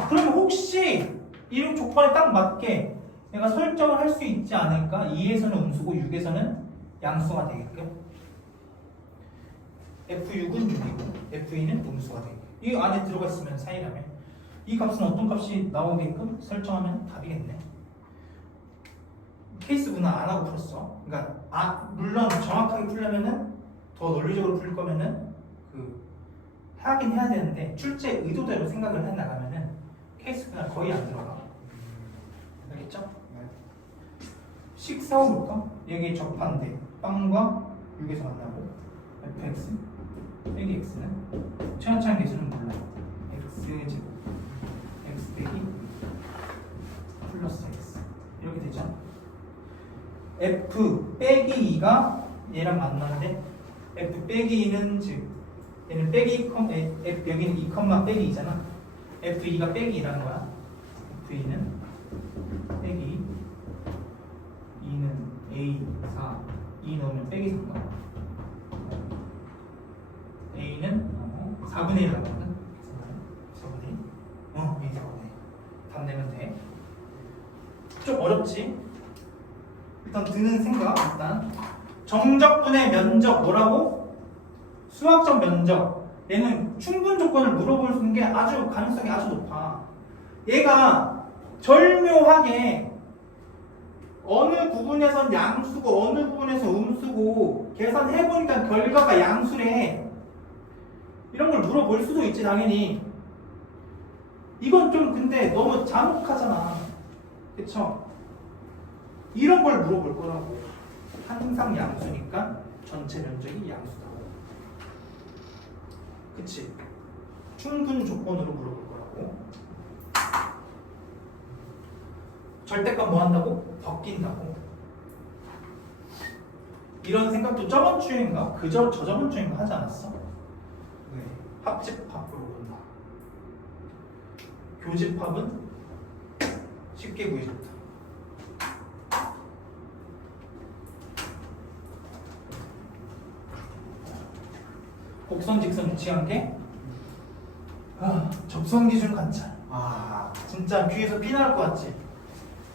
그러면 혹시 이 조건에 딱 맞게 내가 설정을 할 수 있지 않을까? 2에서는 음수고 6에서는 양수가 되게끔. F6은 6이고 F2는 음수가 되게끔. 이 안에 들어가 있으면 사이라면 이 값은 어떤 값이 나오게끔 설정하면 답이겠네. 케이스 분할 안 하고 풀었어. 그러니까 물론 정확하게 풀려면은 더 논리적으로 풀 거면은 하긴 해야 되는데 출제 의도대로 생각을 해 나가면은 케이스 그냥 거의 안 들어가. 알겠죠? 식 세워볼까? 여기 접한데 빵과 6에서 만나고 fx 빼기 x는 최하차한 개수는 몰라. x제곱 x 빼기 플러스 x 이렇게 되죠. f 빼기 2가 얘랑 만나는데 f 빼기 2는 즉 얘는 빼기 f 여기는 2, 빼기 2잖아. f2가 빼기 2라는 거야. f2는 빼기 2는 a 4 2 넣으면 빼기 3가 a는 4분의 1 나거든. 4분의 1 a 4분의 1 답 내면 돼. 좀 어렵지? 일단 드는 생각 일단 정적분의 면적 뭐라고? 수학적 면적. 얘는 충분 조건을 물어볼 게 아주 가능성이 아주 높아. 얘가 절묘하게 어느 부분에선 양수고 어느 부분에서 음수고 계산해보니까 결과가 양수래. 이런 걸 물어볼 수도 있지 당연히. 이건 좀 근데 너무 잔혹하잖아. 그쵸? 이런 걸 물어볼 거라고. 항상 양수니까 전체 면적이 양수다. 그치? 충분 조건으로 물어볼 거라고. 절대값 뭐 한다고? 벗긴다고. 이런 생각도 저번 주인가? 저저번 주인가 하지 않았어? 네. 합집합으로 본다. 교집합은 쉽게 구해줬다. 곡선 직선 유치관계. 접선 기준 관찰. 진짜 귀에서 피 나올 것 같지?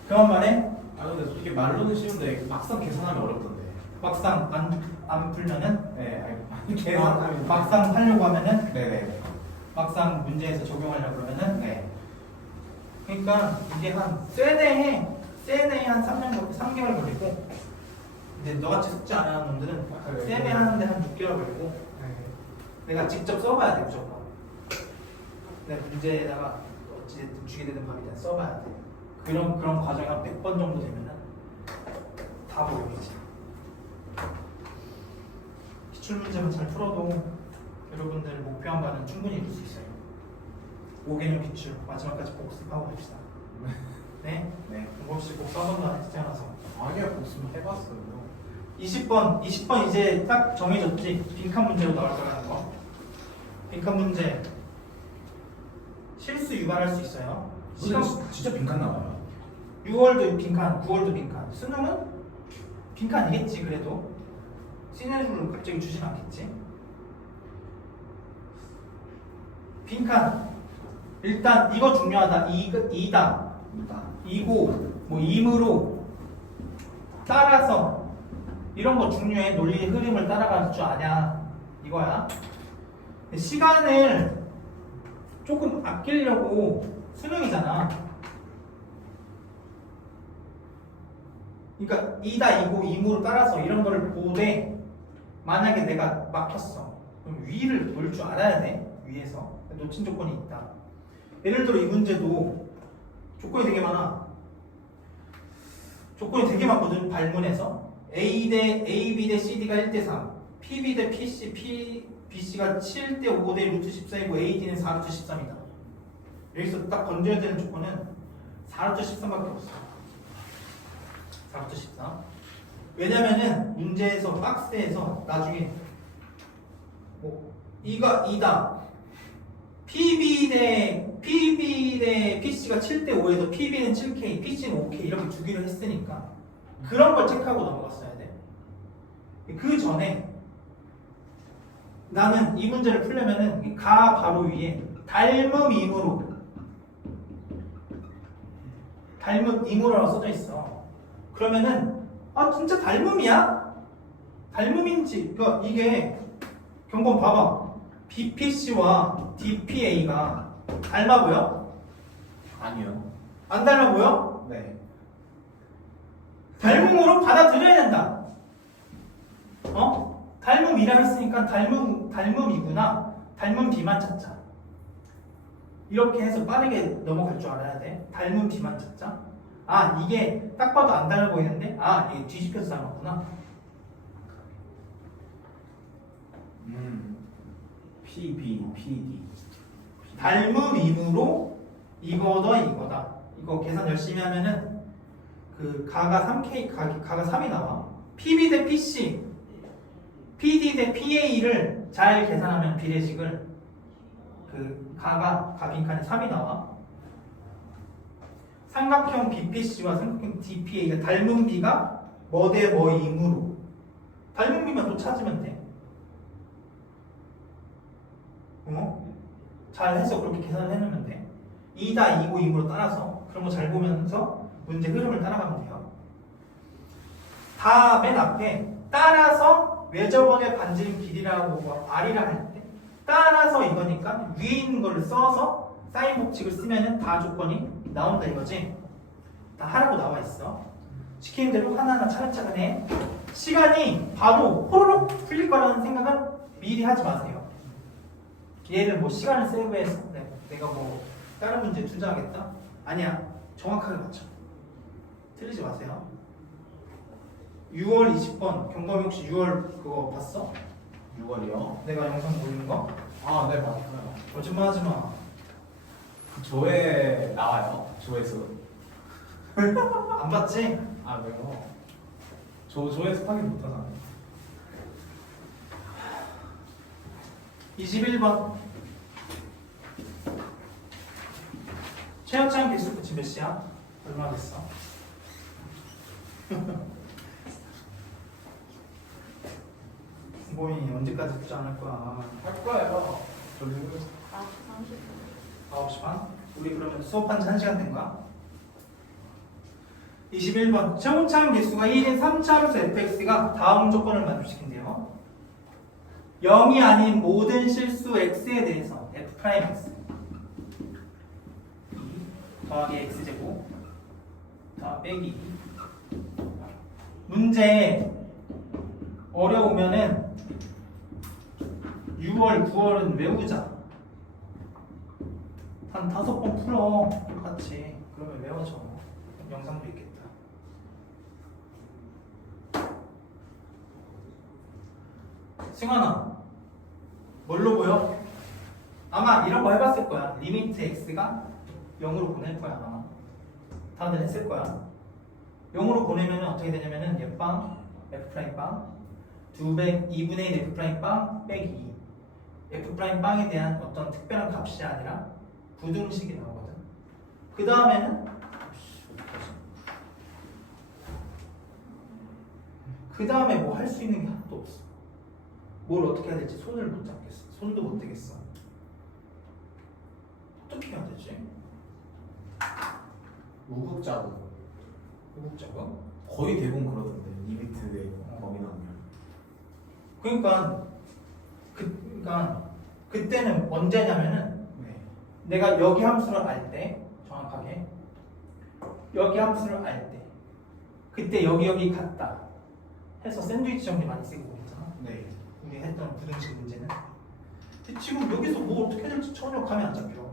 그런 말에 근데 솔직히 말로는 쉬운데 막상 계산하면 어렵던데. 막상 안 풀면은 네, 막상 하려고 하면은 네네. 막상 문제에서 적용하려고 그러면은 네. 그러니까 이게 한 세네에 한 3개월 걸리고 이제 너같이 숙제 안 하는 놈들은 세네 하는데 한 6개월 걸리고 내가 직접 써봐야 돼 무조건. 내가 문제에다가 어찌됐든 주게 되는 답이든 써봐야 돼. 그런 과정이 한 100번 정도 되면은 다 보이지. 기출문제만 잘 풀어도 여러분들 목표한 바는 충분히 이룰 수 있어요. 5개념 기출 마지막까지 복습하고 갑시다. 네? 네. 공부없이 복습 한 번도 안 했지 않아서. 아니야, 복습 해봤어요. 20번 이제 딱 정해졌지. 빈칸 문제로 나올 거라는 거. 빈칸 문제 실수 유발할 수 있어요. 시간 진짜 빈칸 나와요. 6월도 빈칸, 9월도 빈칸. 수능은 빈칸이겠지 그래도. 시내줄을 갑자기 주진 않겠지. 빈칸. 일단 이거 중요하다. 이다. 이고 뭐 임으로 따라서 이런 거 중요해. 논리의 흐름을 따라갈 줄 아냐 이거야. 시간을 조금 아끼려고 수능이잖아. 그러니까 이다 이고 임으로 따라서 이런 거를 보되 만약에 내가 막혔어. 그럼 위를 볼 줄 알아야 돼. 위에서 놓친 조건이 있다. 예를 들어 이 문제도 조건이 되게 많아. 조건이 되게 많거든. 발문에서 A B 대 CD가 1대3 PB 대 PC BC가 7대 5 대 루트 14이고 AD는 4루트 13이다. 여기서 딱 건져야 되는 조건은 4루트 13밖에 없어. 4루트 14. 왜냐면은 문제에서 박스에서 나중에 뭐 이가 2다. PB 대 PC가 7대 5에서 PB는 7K, PC는 5K 이렇게 주기로 했으니까 그런 걸 체크하고 넘어갔어야 돼. 그 전에 나는 이 문제를 풀려면은 가 바로 위에 닮음 임으로라고 써져 있어. 그러면은 진짜 닮음이야? 닮음인지 그러니까 이게 경건 봐봐. BPC와 DPA가 닮아 보여? 아니요. 안 닮아 보여? 네. 닮음으로 받아들여야 된다. 닮음이라 했으니까 닮음이구나. 닮음 B만 찾자. 이렇게 해서 빠르게 넘어갈 줄 알아야 돼. 닮은 B만 찾자. 아, 이게 딱 봐도 안 닮아 보이는데? 아, 이게 뒤집혀서 닮았구나. PB, PD. 닮은 임으로 이거다 이거다. 이거 계산 열심히 하면은 그 가가 3K 가가 3이 나와. PB 대 PC, PD 대 PA를 잘 계산하면 비례식을 그 가가 빈칸에 3이 나와. 삼각형 BPC와 삼각형 DPA가 닮은 B가 뭐 대 뭐임으로 닮은 B만 또 찾으면 돼. 잘 해서 그렇게 계산을 해놓으면 돼. 2다 2고 2으로 따라서 그런 거 잘 보면서 문제 흐름을 따라가면 돼요. 다 맨 앞에 따라서 외접원의 반지름 길이라고 뭐 R이라 할 때 따라서 이거니까 위에 있는 거를 써서 사인 법칙을 쓰면은 다 조건이 나온다 이거지. 다 하라고 나와 있어. 시키는 대로 하나하나 차근차근 해. 시간이 바로 호로록 풀릴 거라는 생각은 미리 하지 마세요. 얘를 뭐 시간을 세이브해서 내가 뭐 다른 문제 투자하겠다? 아니야. 정확하게 맞춰. 틀리지 마세요. 6월 20번 경범이 혹시 6월 그거 봤어? 6월이요? 내가 영상 올린 거? 아, 네, 맞아요. 거짓말 하지 마. 조회 나와요. 조회수. 안 봤지? 아, 왜요? 조회수 확인 못하잖아요. 21번 최연창 개수 끝이 몇 시야? 얼마 됐어? 뭐이 언제까지 투자 안 할 거야? 할 거예요. 9시 반? 우리 그러면 수업한 지 1시간 된 거야? 21번 최원창 개수가 1인 3차로서 fx가 다음 조건을 만족시킨대요. 0이 아닌 모든 실수 x에 대해서 f'x 더하기 x제곱 빼기 문제 어려우면은 6월, 9월은 외우자. 한 5번 풀어 똑같이. 그러면 외워져. 영상도 있겠다. 승환아 뭘로 보여? 아마 이런 거 해봤을 거야. 리미트 x가 0으로 보낼 거야 아마. 다들 했을 거야. 0으로 보내면 어떻게 되냐면은 얘빵 f'빵 2분의 1 f'빵 빼기 2 f'빵에 대한 어떤 특별한 값이 아니라 부등식이 나오거든. 그 다음에는 그 다음에 뭐 할 수 있는 게 하나도 없어. 뭘 어떻게 해야 될지 손을 못 잡겠어. 손도 못 대겠어. 어떻게 해야 되지? 우극자고. 우극자가? 거의 대부분 그러던데. 리미트의 범위 나오면. 그러니까 그때는 언제냐면은 네. 내가 여기 함수를 알 때 정확하게 여기 함수를 알 때 그때 여기 같다 해서 샌드위치 정리 많이 쓰고 있잖아. 네. 우리 했던 부등식 문제는. 근데 지금 여기서 뭐 어떻게 될지 전혀 감이 안 잡혀.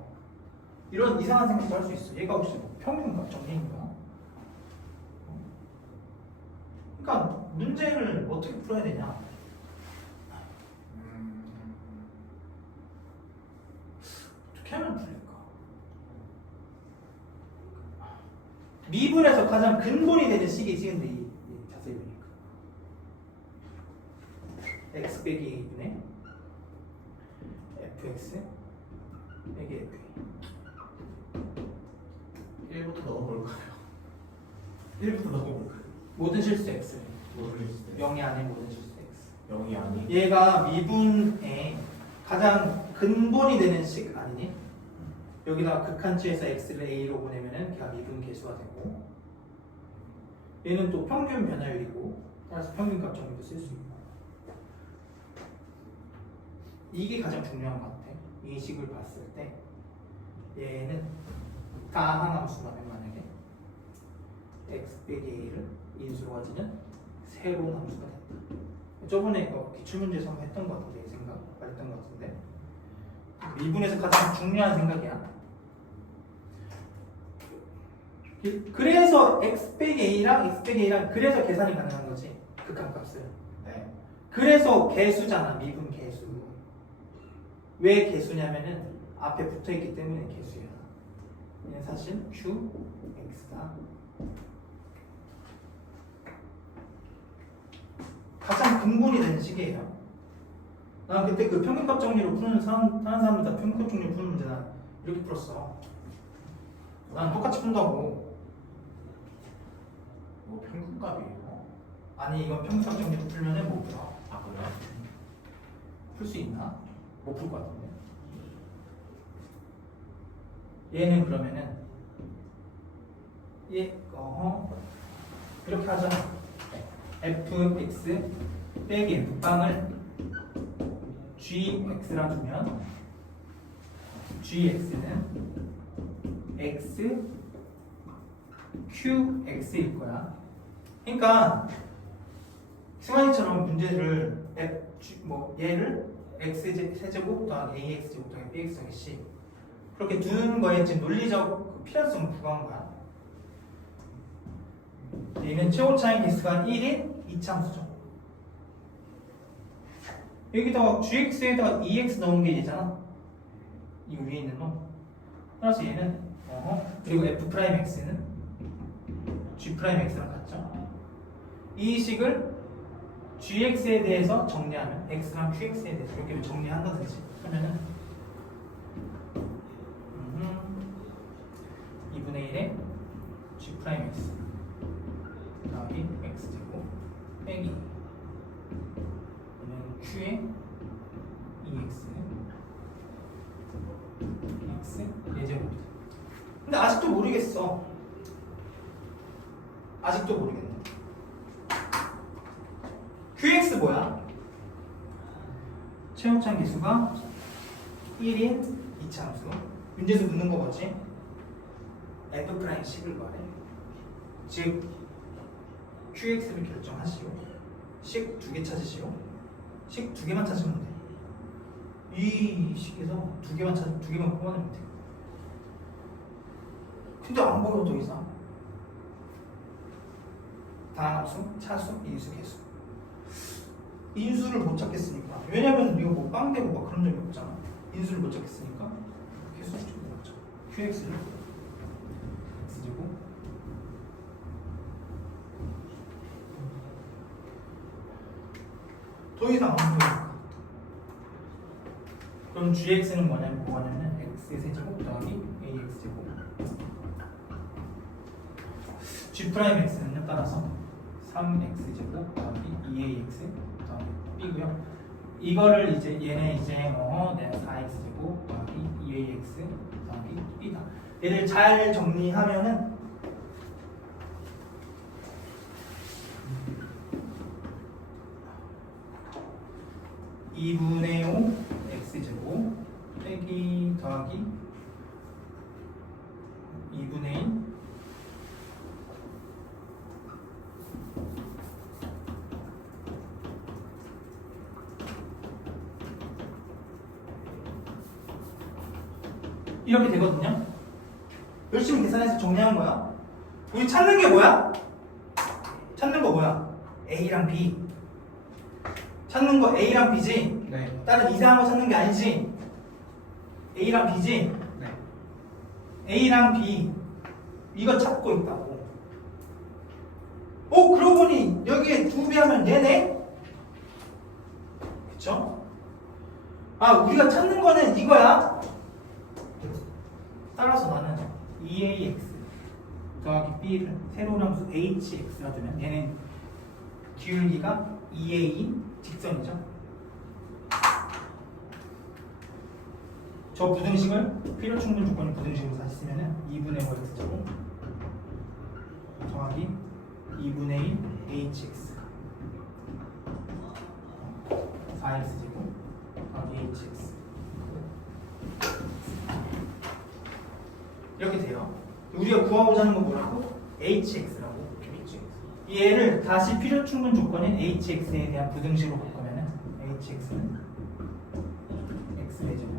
이런 이상한 생각도 할 수 있어. 얘가 혹시 뭐 평균인가 정리인가? 그러니까 문제를 어떻게 풀어야 되냐? 어떻게 하면 풀릴까? 미분에서 가장 근본이 되는 식이 지금데 이 자세히 보니까 x 빼기 2분의 fx 빼기 f 1부터 넣어볼까요? 1부터 넣어볼까요? 모든 실수 x 모르겠어요. 0이 아닌 모든 실수 x 0이 아니. 얘가 미분의 가장 근본이 되는 식 아니니? 여기다가 극한치에서 x를 a로 보내면은 걔가 미분 계수가 되고 얘는 또 평균 변화율이고 따라서 평균값 정리도 쓸 수 있고 이게 가장 중요한 것 같아. 이 식을 봤을 때 얘는 다항함수라면 만약에 x 빼기 a를 인수로 가지는 새로운 함수가 된다. 저번에 기출문제에서 한번 했던 것 같은데 이 생각 말했던 것 같은데 미분에서 가장 중요한 생각이야. 그래서 x 빼기 a랑 x 빼기 a랑 그래서 계산이 가능한 거지. 극한값을. 네. 그래서 개수잖아. 미분 개수. 왜 개수냐면은 앞에 붙어있기 때문에 개수야. 얘는 사실 q, x다. 가장 근본이 되는 식이에요. 난 그때 그 평균값 정리로 푸는 다른 사람들 다 평균값 정리 푸는 문제 난 이렇게 풀었어. 난 똑같이 푼다고. 뭐 평균값이에요? 아니 이건 평균값 정리로 풀면은 못 풀어. 아 그래요? 풀 수 있나? 못 풀 것 같은데. 얘는 그러면은 이렇게 하잖아. fx 빼기 f빵을 gx라 두면 gx는 x qx일 거야. 그러니까 승환이처럼 문제를 얘를 x 세제곱 더하기 ax 제곱 더하기 bx 더하기 c 그렇게 두는 거에 지금 논리적 필요성을 부과한 거야. 얘는 최고 차이 개수가 1인 이참수죠. 여기다가 gx에다가 2x 넣은 게 얘잖아. 이 위에 있는 놈. 따라서 얘는 그리고 f'x는 g'x랑 같죠. 이 식을 gx에 대해서 정리하면 x랑 qx에 대해서 이렇게 정리한다든지 하면은 2분의 1에 g'x 더하기 x제곱 빼기 얘는 q에 2x x 4제곱이다. 근데 아직도 모르겠어. 아직도 모르겠네. qx 뭐야? 최원창 기수가 1인 이차함수. 문제에서 묻는 거 뭐지? f'식을 구하래. 즉 qx를 결정하시오. 식 2개 찾으시오. 식 2개만 찾으면 돼. 이 식에서 2개만 뽑아내면 돼. 근데 안 보여 더 이상. 다함수, 차수, 인수, 개수. 인수를 못 찾겠으니까. 왜냐면 이거 뭐 빵되고 막 그런 적이 없잖아. 인수를 못 찾겠으니까 개수를 좀 넣자. qx를 x제곱 더 이상 안 보여. 그럼 gx는 뭐냐면 x의 세제곱 더하기 ax제곱 g'x는요 따라서 3x제곱 더하기 2ax 더하기 b고요. 이거를 이제 얘네 이제 내가 4x제곱 더하기 2ax 더하기 b다. 얘를 잘 정리하면은 (2분의 5) x제곱 빼기 더하기 2분의 1 이렇게 되거든요. 열심히 계산해서 정리한 거야. 우리 찾는 게 뭐야? 찾는 거 뭐야? A랑 B. 찾는 거 A랑 B지? 네. 다른 이상한 거 찾는 게 아니지? A랑 B지? 네. A랑 B. 이거 찾고 있다고. 그러고 보니 여기에 2배 하면 얘네? 그쵸? 우리가 찾는 거는 이거야. 따라서 나는 2ax 더하기 b를 새로운 함수 hx라 두면 얘는 기울기가 2a 직선이죠. 저 부등식을 필요 충분 조건인 부등식으로 다시 쓰면은 2분의 5x제곱 더하기 2분의 1 hx 4x제곱 더하기 hx 이렇게 돼요. 우리가 구하고자 하는 건 뭐라고? hx라고. 얘를 다시 필요 충분 조건인 hx에 대한 부등식으로 볼 거면은 hx는 x 제곱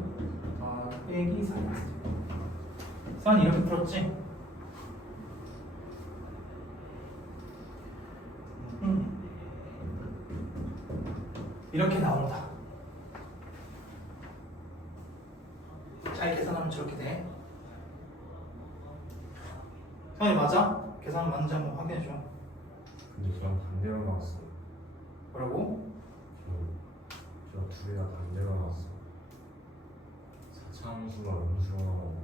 빼기 4x. 선 이렇게 풀었지? 이렇게 나온다. 잘 계산하면 저렇게 돼. 성현이 맞아? 계산 맞는지 한번 확인해줘. 근데 저랑 반대로 나왔어. 뭐라고? 저두 개가 반대로 나왔어. 4차 함수가 음수가 나오고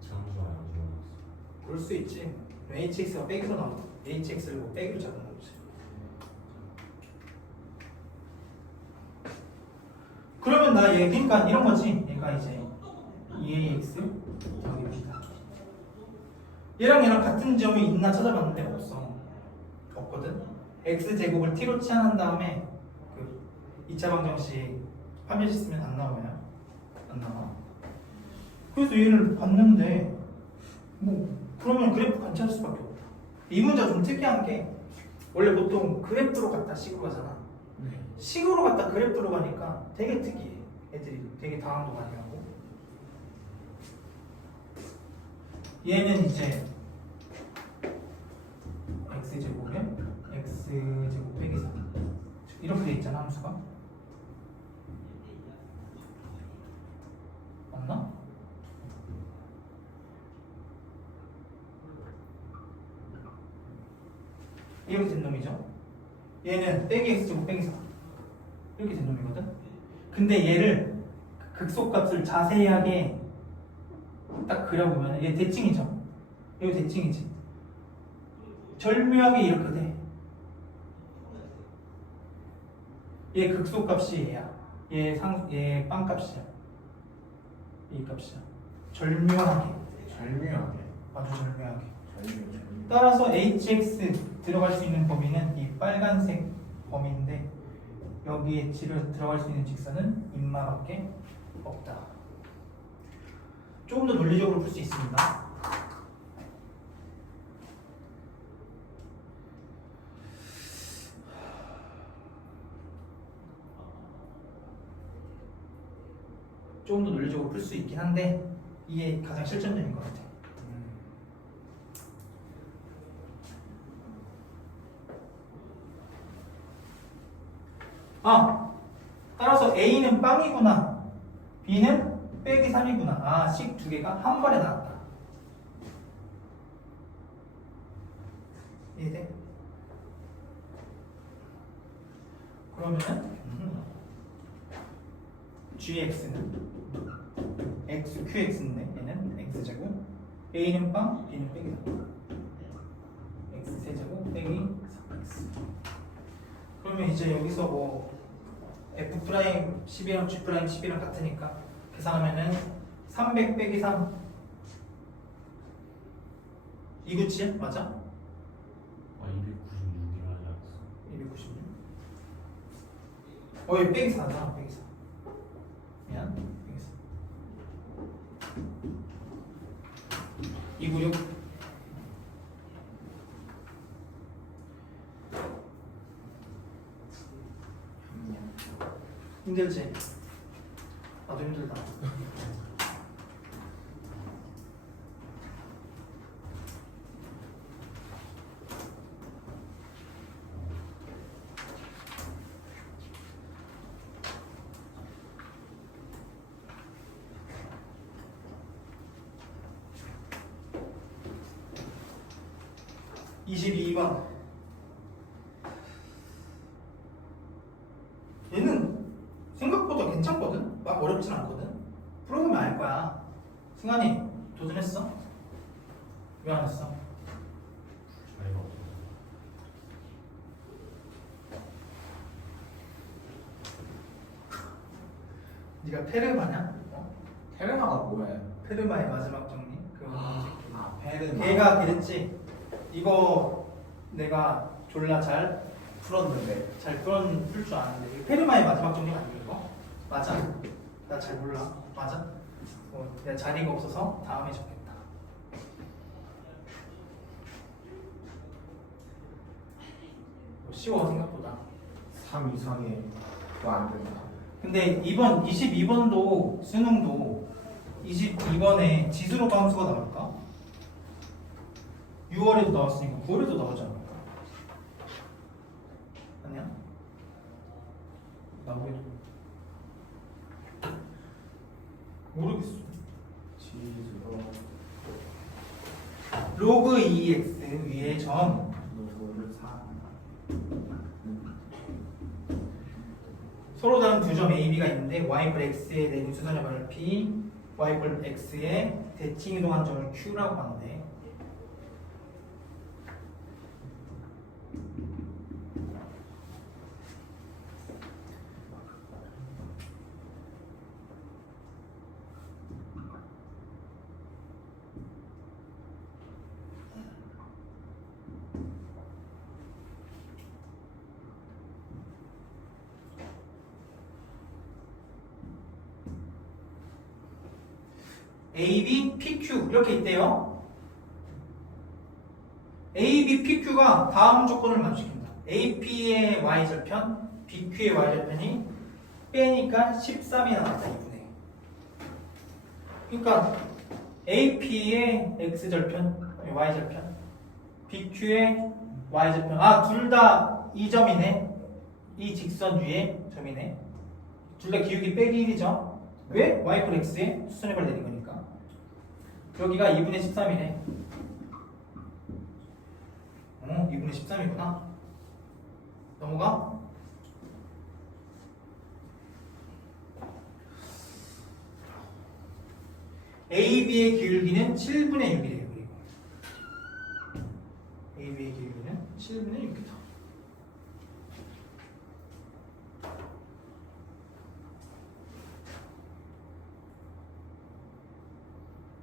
2차 함수가 양수가 나왔어. 그럴 수 있지. hx가 빼기로 나오고 hx를 빼기로 잡는 거지. 그러면 나 얘 그러니까 이런 거지. 얘가 이제 2ax 여기 b다. 얘랑 얘랑 같은 점이 있나 찾아봤는데 없어. 없거든. x제곱을 t로 치환한 다음에 그 2차 방정식 판별식 쓰면 안 나오냐? 안 나와. 그래서 얘를 봤는데 뭐 그러면 그래프 관찰할 수밖에 없다. 이 문제가 좀 특이한 게 원래 보통 그래프로 갔다 식으로 가잖아. 식으로 갔다 그래프로 가니까 되게 특이해. 애들이 되게 당황도 많이 하고. 얘는 이제 x제곱에 x제곱 빼기 3 이렇게 돼 있잖아 함수가. 맞나? 이렇게 된 놈이죠. 얘는 빼기 x제곱 빼기 4 이렇게 된 놈이거든. 근데 얘를 극소값을 자세하게 딱 그려보면 얘 대칭이죠. 여기 대칭이지. 절묘하게 이렇게 돼. 얘 극소값이 얘야. 얘 빵값이야. 이 값이야. 절묘하게. 절묘하게. 아주 절묘하게. 절묘. 따라서 hx 들어갈 수 있는 범위는 이 빨간색 범위인데 여기에 들어갈 수 있는 직선은 인마밖에 없다. 조금 더 논리적으로 풀 수 있습니다. 조금 더 논리적으로 풀 수 있긴 한데 이게 가장 실전적인 것 같아. 따라서 A는 빵이구나, B는 빼기 3이구나. 식 두 개가 한 번에 나왔다. 이해돼? 그러면은 gx는 qx인데 얘는 x제곱, A는 빵, B는 빼기 3. x세제곱 빼기 3x. 그러면 이제 여기서 뭐 f 프라임 10이랑 g 프라임 10이랑 같으니까 계산하면은 300 빼기 3 297 맞아? 아 296이라 하지 않았어. 296. 얘 빼기 4잖아. 빼기 4. 미안. 빼기 4. 296. 힘들지? 나도 힘들다. (22번) 얘는 생각보다 괜찮거든? 막 어렵진 않거든? 풀어보면 알 거야. 승환이 도전했어? 왜 안 했어? 차이가 없어. 네가 페르마냐? 테르마가 뭐예요? 페르마의 마지막 정리? 페르마. 걔가 그랬지. 이거 내가 졸라 잘 풀었는데. 풀 줄 아는데 이거 페르마의 마지막 정리 아니야 이거? 맞아? 나 잘 몰라. 맞아? 내가 자리가 없어서 다음에 적겠다. 쉬워 생각보다. 3 이상의 안 된다. 근데 이번 22번도 수능도 22번에 지수로 함수가 나올까? 6월에도 나왔으니까 9월에도 나오지 않을까? 아니야? 나오겠죠. 모르겠어. 치즈로 로그 2x 위에 점 로그를 4 서로 다른 두 점 A, B가 있는데 y플 x의 내린 수선의 반을 P, y플 x의 대칭 이동한 점을 Q라고 하는데 AB, PQ 이렇게 있대요. AB, PQ가 다음 조건을 만족시킨다. AP의 y절편, BQ의 y절편이 빼니까 13이 나왔다. 2분의. 그러니까 AP의 x절편, y절편, BQ의 y절편. 아, 둘 다 이 점이네. 이 직선 위에 점이네. 둘 다 기울기 빼기 1이죠. 왜? y플 x에 수선의 발 내린 거니까. 여기가 2분의 13이네. 2분의 13이구나. 넘어가. AB의 기울기는 7분의 6이래요. 그리고 AB의 기울기는 7분의 6이다.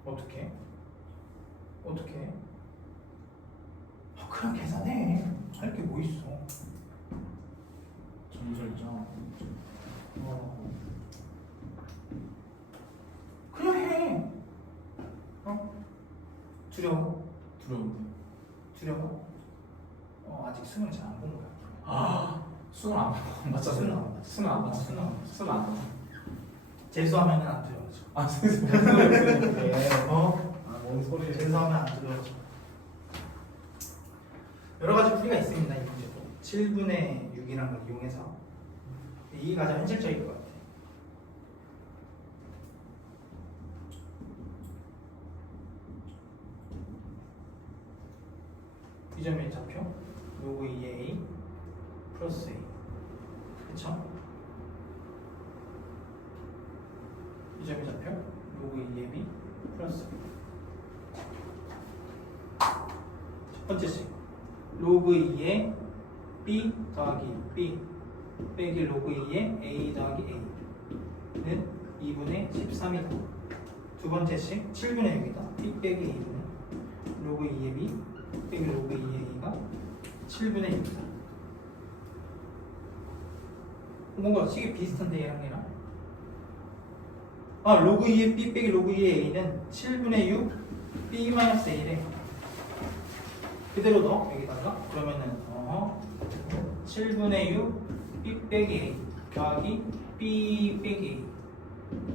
어떻게? 어떻게? 그냥 계산해. 할 게 뭐 있어? 점절점 그냥 해. 두려워? 두려운데 두려워? 아직 수능 잘 안 본 거야. 수능 안 맞죠? 수능 안 봤어. 수능 안 봤어. 수능 안 봤어. 수능 안 봤어. 재수하면 안 두려워져. 선생님 뭔 소리예요? 재수하면 안 두려워져. 여러 가지 풀이가 있습니다. 이 문제도 7분의 6이라는 걸 이용해서 이게 가장 현실적일 것 같아. 이 점의 좌표 로그 2a 플러스 a 그쵸? 이 점의 좌표 로그 2ab 플러스 b 첫 번째 식 로그 2의 b 더하기 b 빼기 로그 2의 a 더하기 a는 2분의 13이다. 두 번째 식 7분의 6이다. b 빼기 2분의 로그 2의 b 빼기 로그 2의 a가 7분의 6이다. 뭔가 식이 비슷한데 얘랑이랑 로그 2의 b 빼기 로그 2의 a는 7분의 6 b-a래. 그대로 넣어 여기다가 그러면은 7분의 6 b 빼기 a 더하기 b 빼기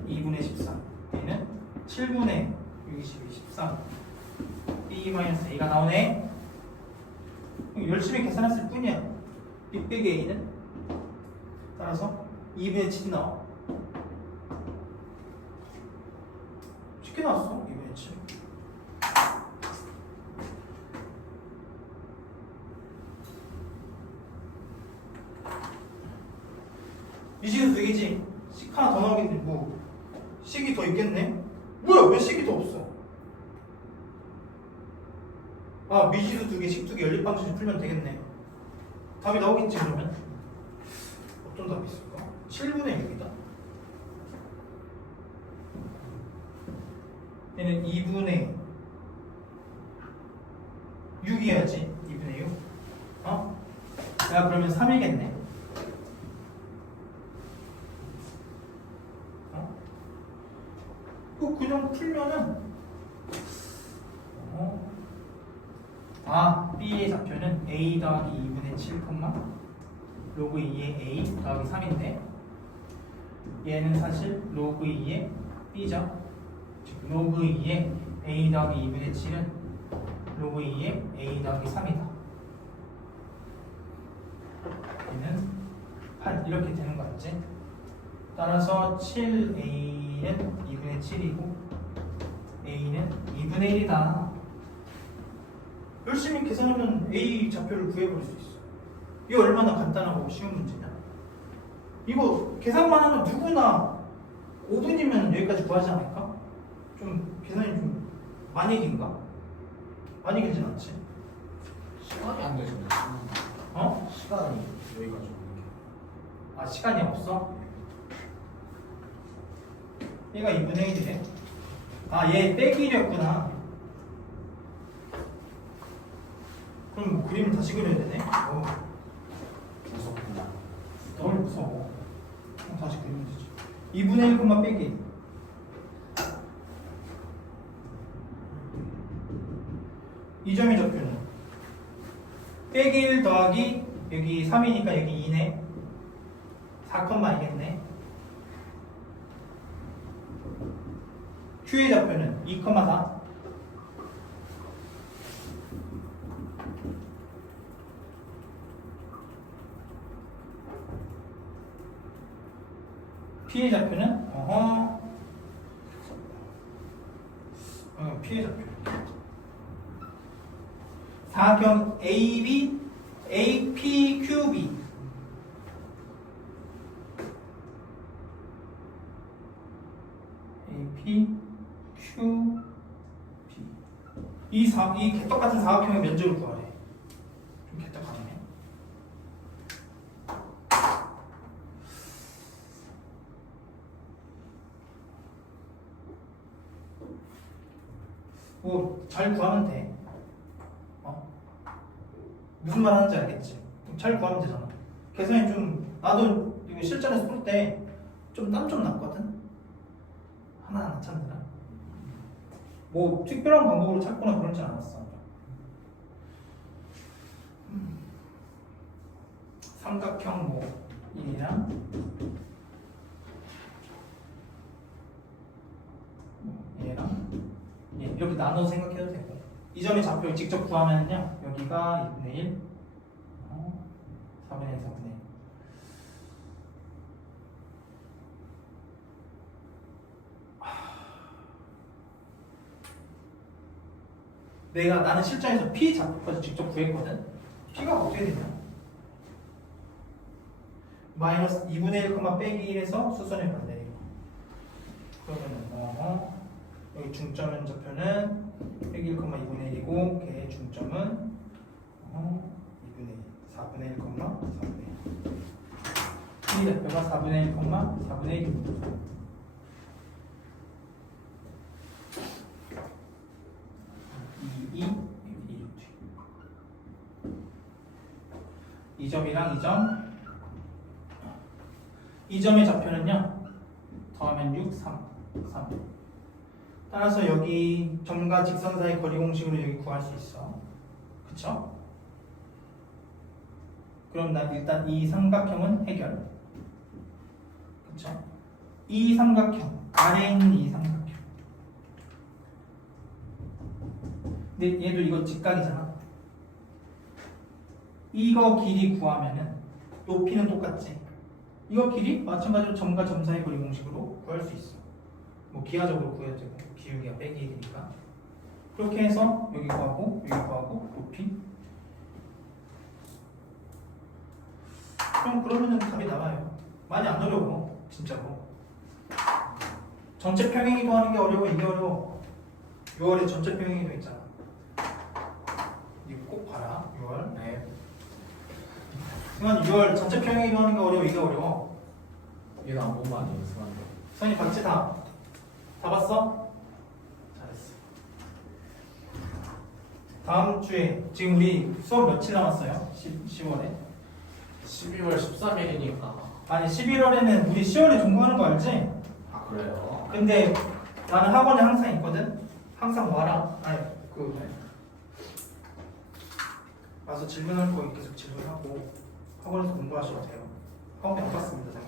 a 2분의 13 얘는 7분의 6, 22, 13 b-a가 나오네. 열심히 계산했을 뿐이야. b 빼기 a는 따라서 2분의 7이 나와. 쉽게 나왔어. 2분의 7. 미식은 두 개지. 식 하나 더 나오겠네. 뭐 식이 더 있겠네. 뭐야? 왜 식이 더 없어? 미지수 두 개, 식 두 개 연립방식 풀면 되겠네. 답이 나오겠지 그러면. 어떤 답이 있을까? 7분의 6이다. 얘는 2분의 6이어야지. 2분의 6. 야 그러면 3이겠네. 그냥 풀면은 B의 좌표는 A 더하기 2분의 7, 로그 2의 A 더하기 3인데 얘는 사실 로그 2의 B죠. 즉 로그 2의 A 더하기 2분의 7은 로그 2의 A 더하기 3이다. 얘는 8 이렇게 되는 거야. 알지? 따라서 7a는 2분의 7이고 a는 2분의 1이다. 열심히 계산하면 a 좌표를 구해볼 수 있어. 이거 얼마나 간단하고 쉬운 문제냐? 이거 계산만 하면 누구나 5분이면 여기까지 구하지 않을까? 좀 계산이 좀 많이 긴가? 많이 길진 않지? 시간이 안 되시네. 어? 시간이 여기까지 오는 아 시간이 없어? 얘가 2분의 1이래. 아 얘 빼기 1이었구나. 그럼 뭐 그림을 다시 그려야 되네? 게 무섭구나. 덜 무서워. 그럼 다시 그리면 되지. 2분의 1만 빼기. 이 점의 좌표는 빼기 1 더하기 여기 3이니까 여기 2네. 4,2겠네. Q의 좌표는 2,4. P의 좌표는 P의 좌표 사각형 AB APQB APQB 이 개떡 같은 사각형의 면적을 구하래. 좀 개떡하네. 뭐 잘 구하면 돼. 무슨 말 하는지 알겠지? 잘 구하면 되잖아. 계산이 좀 나도 이거 실전에서 풀 때 좀 땀 좀 났거든. 하나하나 찾느라. 뭐 특별한 방법으로 찾거나 그러지 않았어. 삼각형 뭐 얘랑 얘랑 얘 이렇게 나눠서 생각해도 되고 이 점의 좌표를 직접 구하면요 여기가 2분의 1 4분의 1 4분의 1 나는 실전에서 P 좌표까지 직접 구했거든. P가 어떻게 되냐? 마이너스 2분의 1, 빼기 1에서 수선의 반대이고 그러면은 여기 중점은 좌표는 빼기 1, 2분의 1이고 걔의 중점은 2분의 1, 4분의 1, 4분의 1 P 좌표가 4분의 1, 4분의 1입니다. 이 점이랑 이 점의 좌표는요 더하면 6, 3 따라서 여기 점과 직선 사이 거리 공식으로 여기 구할 수 있어. 그쵸? 그럼 난 일단 이 삼각형은 해결. 그쵸? 이 삼각형 아래에 있는 이 삼각형 근데 얘도 이거 직각이잖아. 이거 길이 구하면은 높이는 똑같지. 이거 길이 마찬가지로 점과 점 사이 거리 공식으로 구할 수 있어. 뭐 기하적으로 구해도 되고 기울기가 빼기 1이니까 그렇게 해서 여기 구하고 높이. 그러면은 답이 나와요. 많이 안 어려워 진짜로. 전체 평행이도 하는 게 어려워. 이게 어려워. 6월에 전체 평행이도 있잖아. 이거 꼭 봐라. 6월. 네. 승환이 6월 전체 평행이도 하는 게 어려워. 이게 어려워. 얘는 안 보면 아니에요, 승환이. 선이 봤지 다? 다 봤어? 잘했어. 다음 주에 지금 우리 수업 며칠 남았어요? 10월에? 12월 13일이니까. 아니 11월에는 우리 10월에 종강하는 거 알지? 아, 그래요? 근데 나는 학원에 항상 있거든? 항상 와라. 와서 질문할 거 계속 질문하고 학원에서 공부하셔도 돼요. 학원에 안 갔습니다.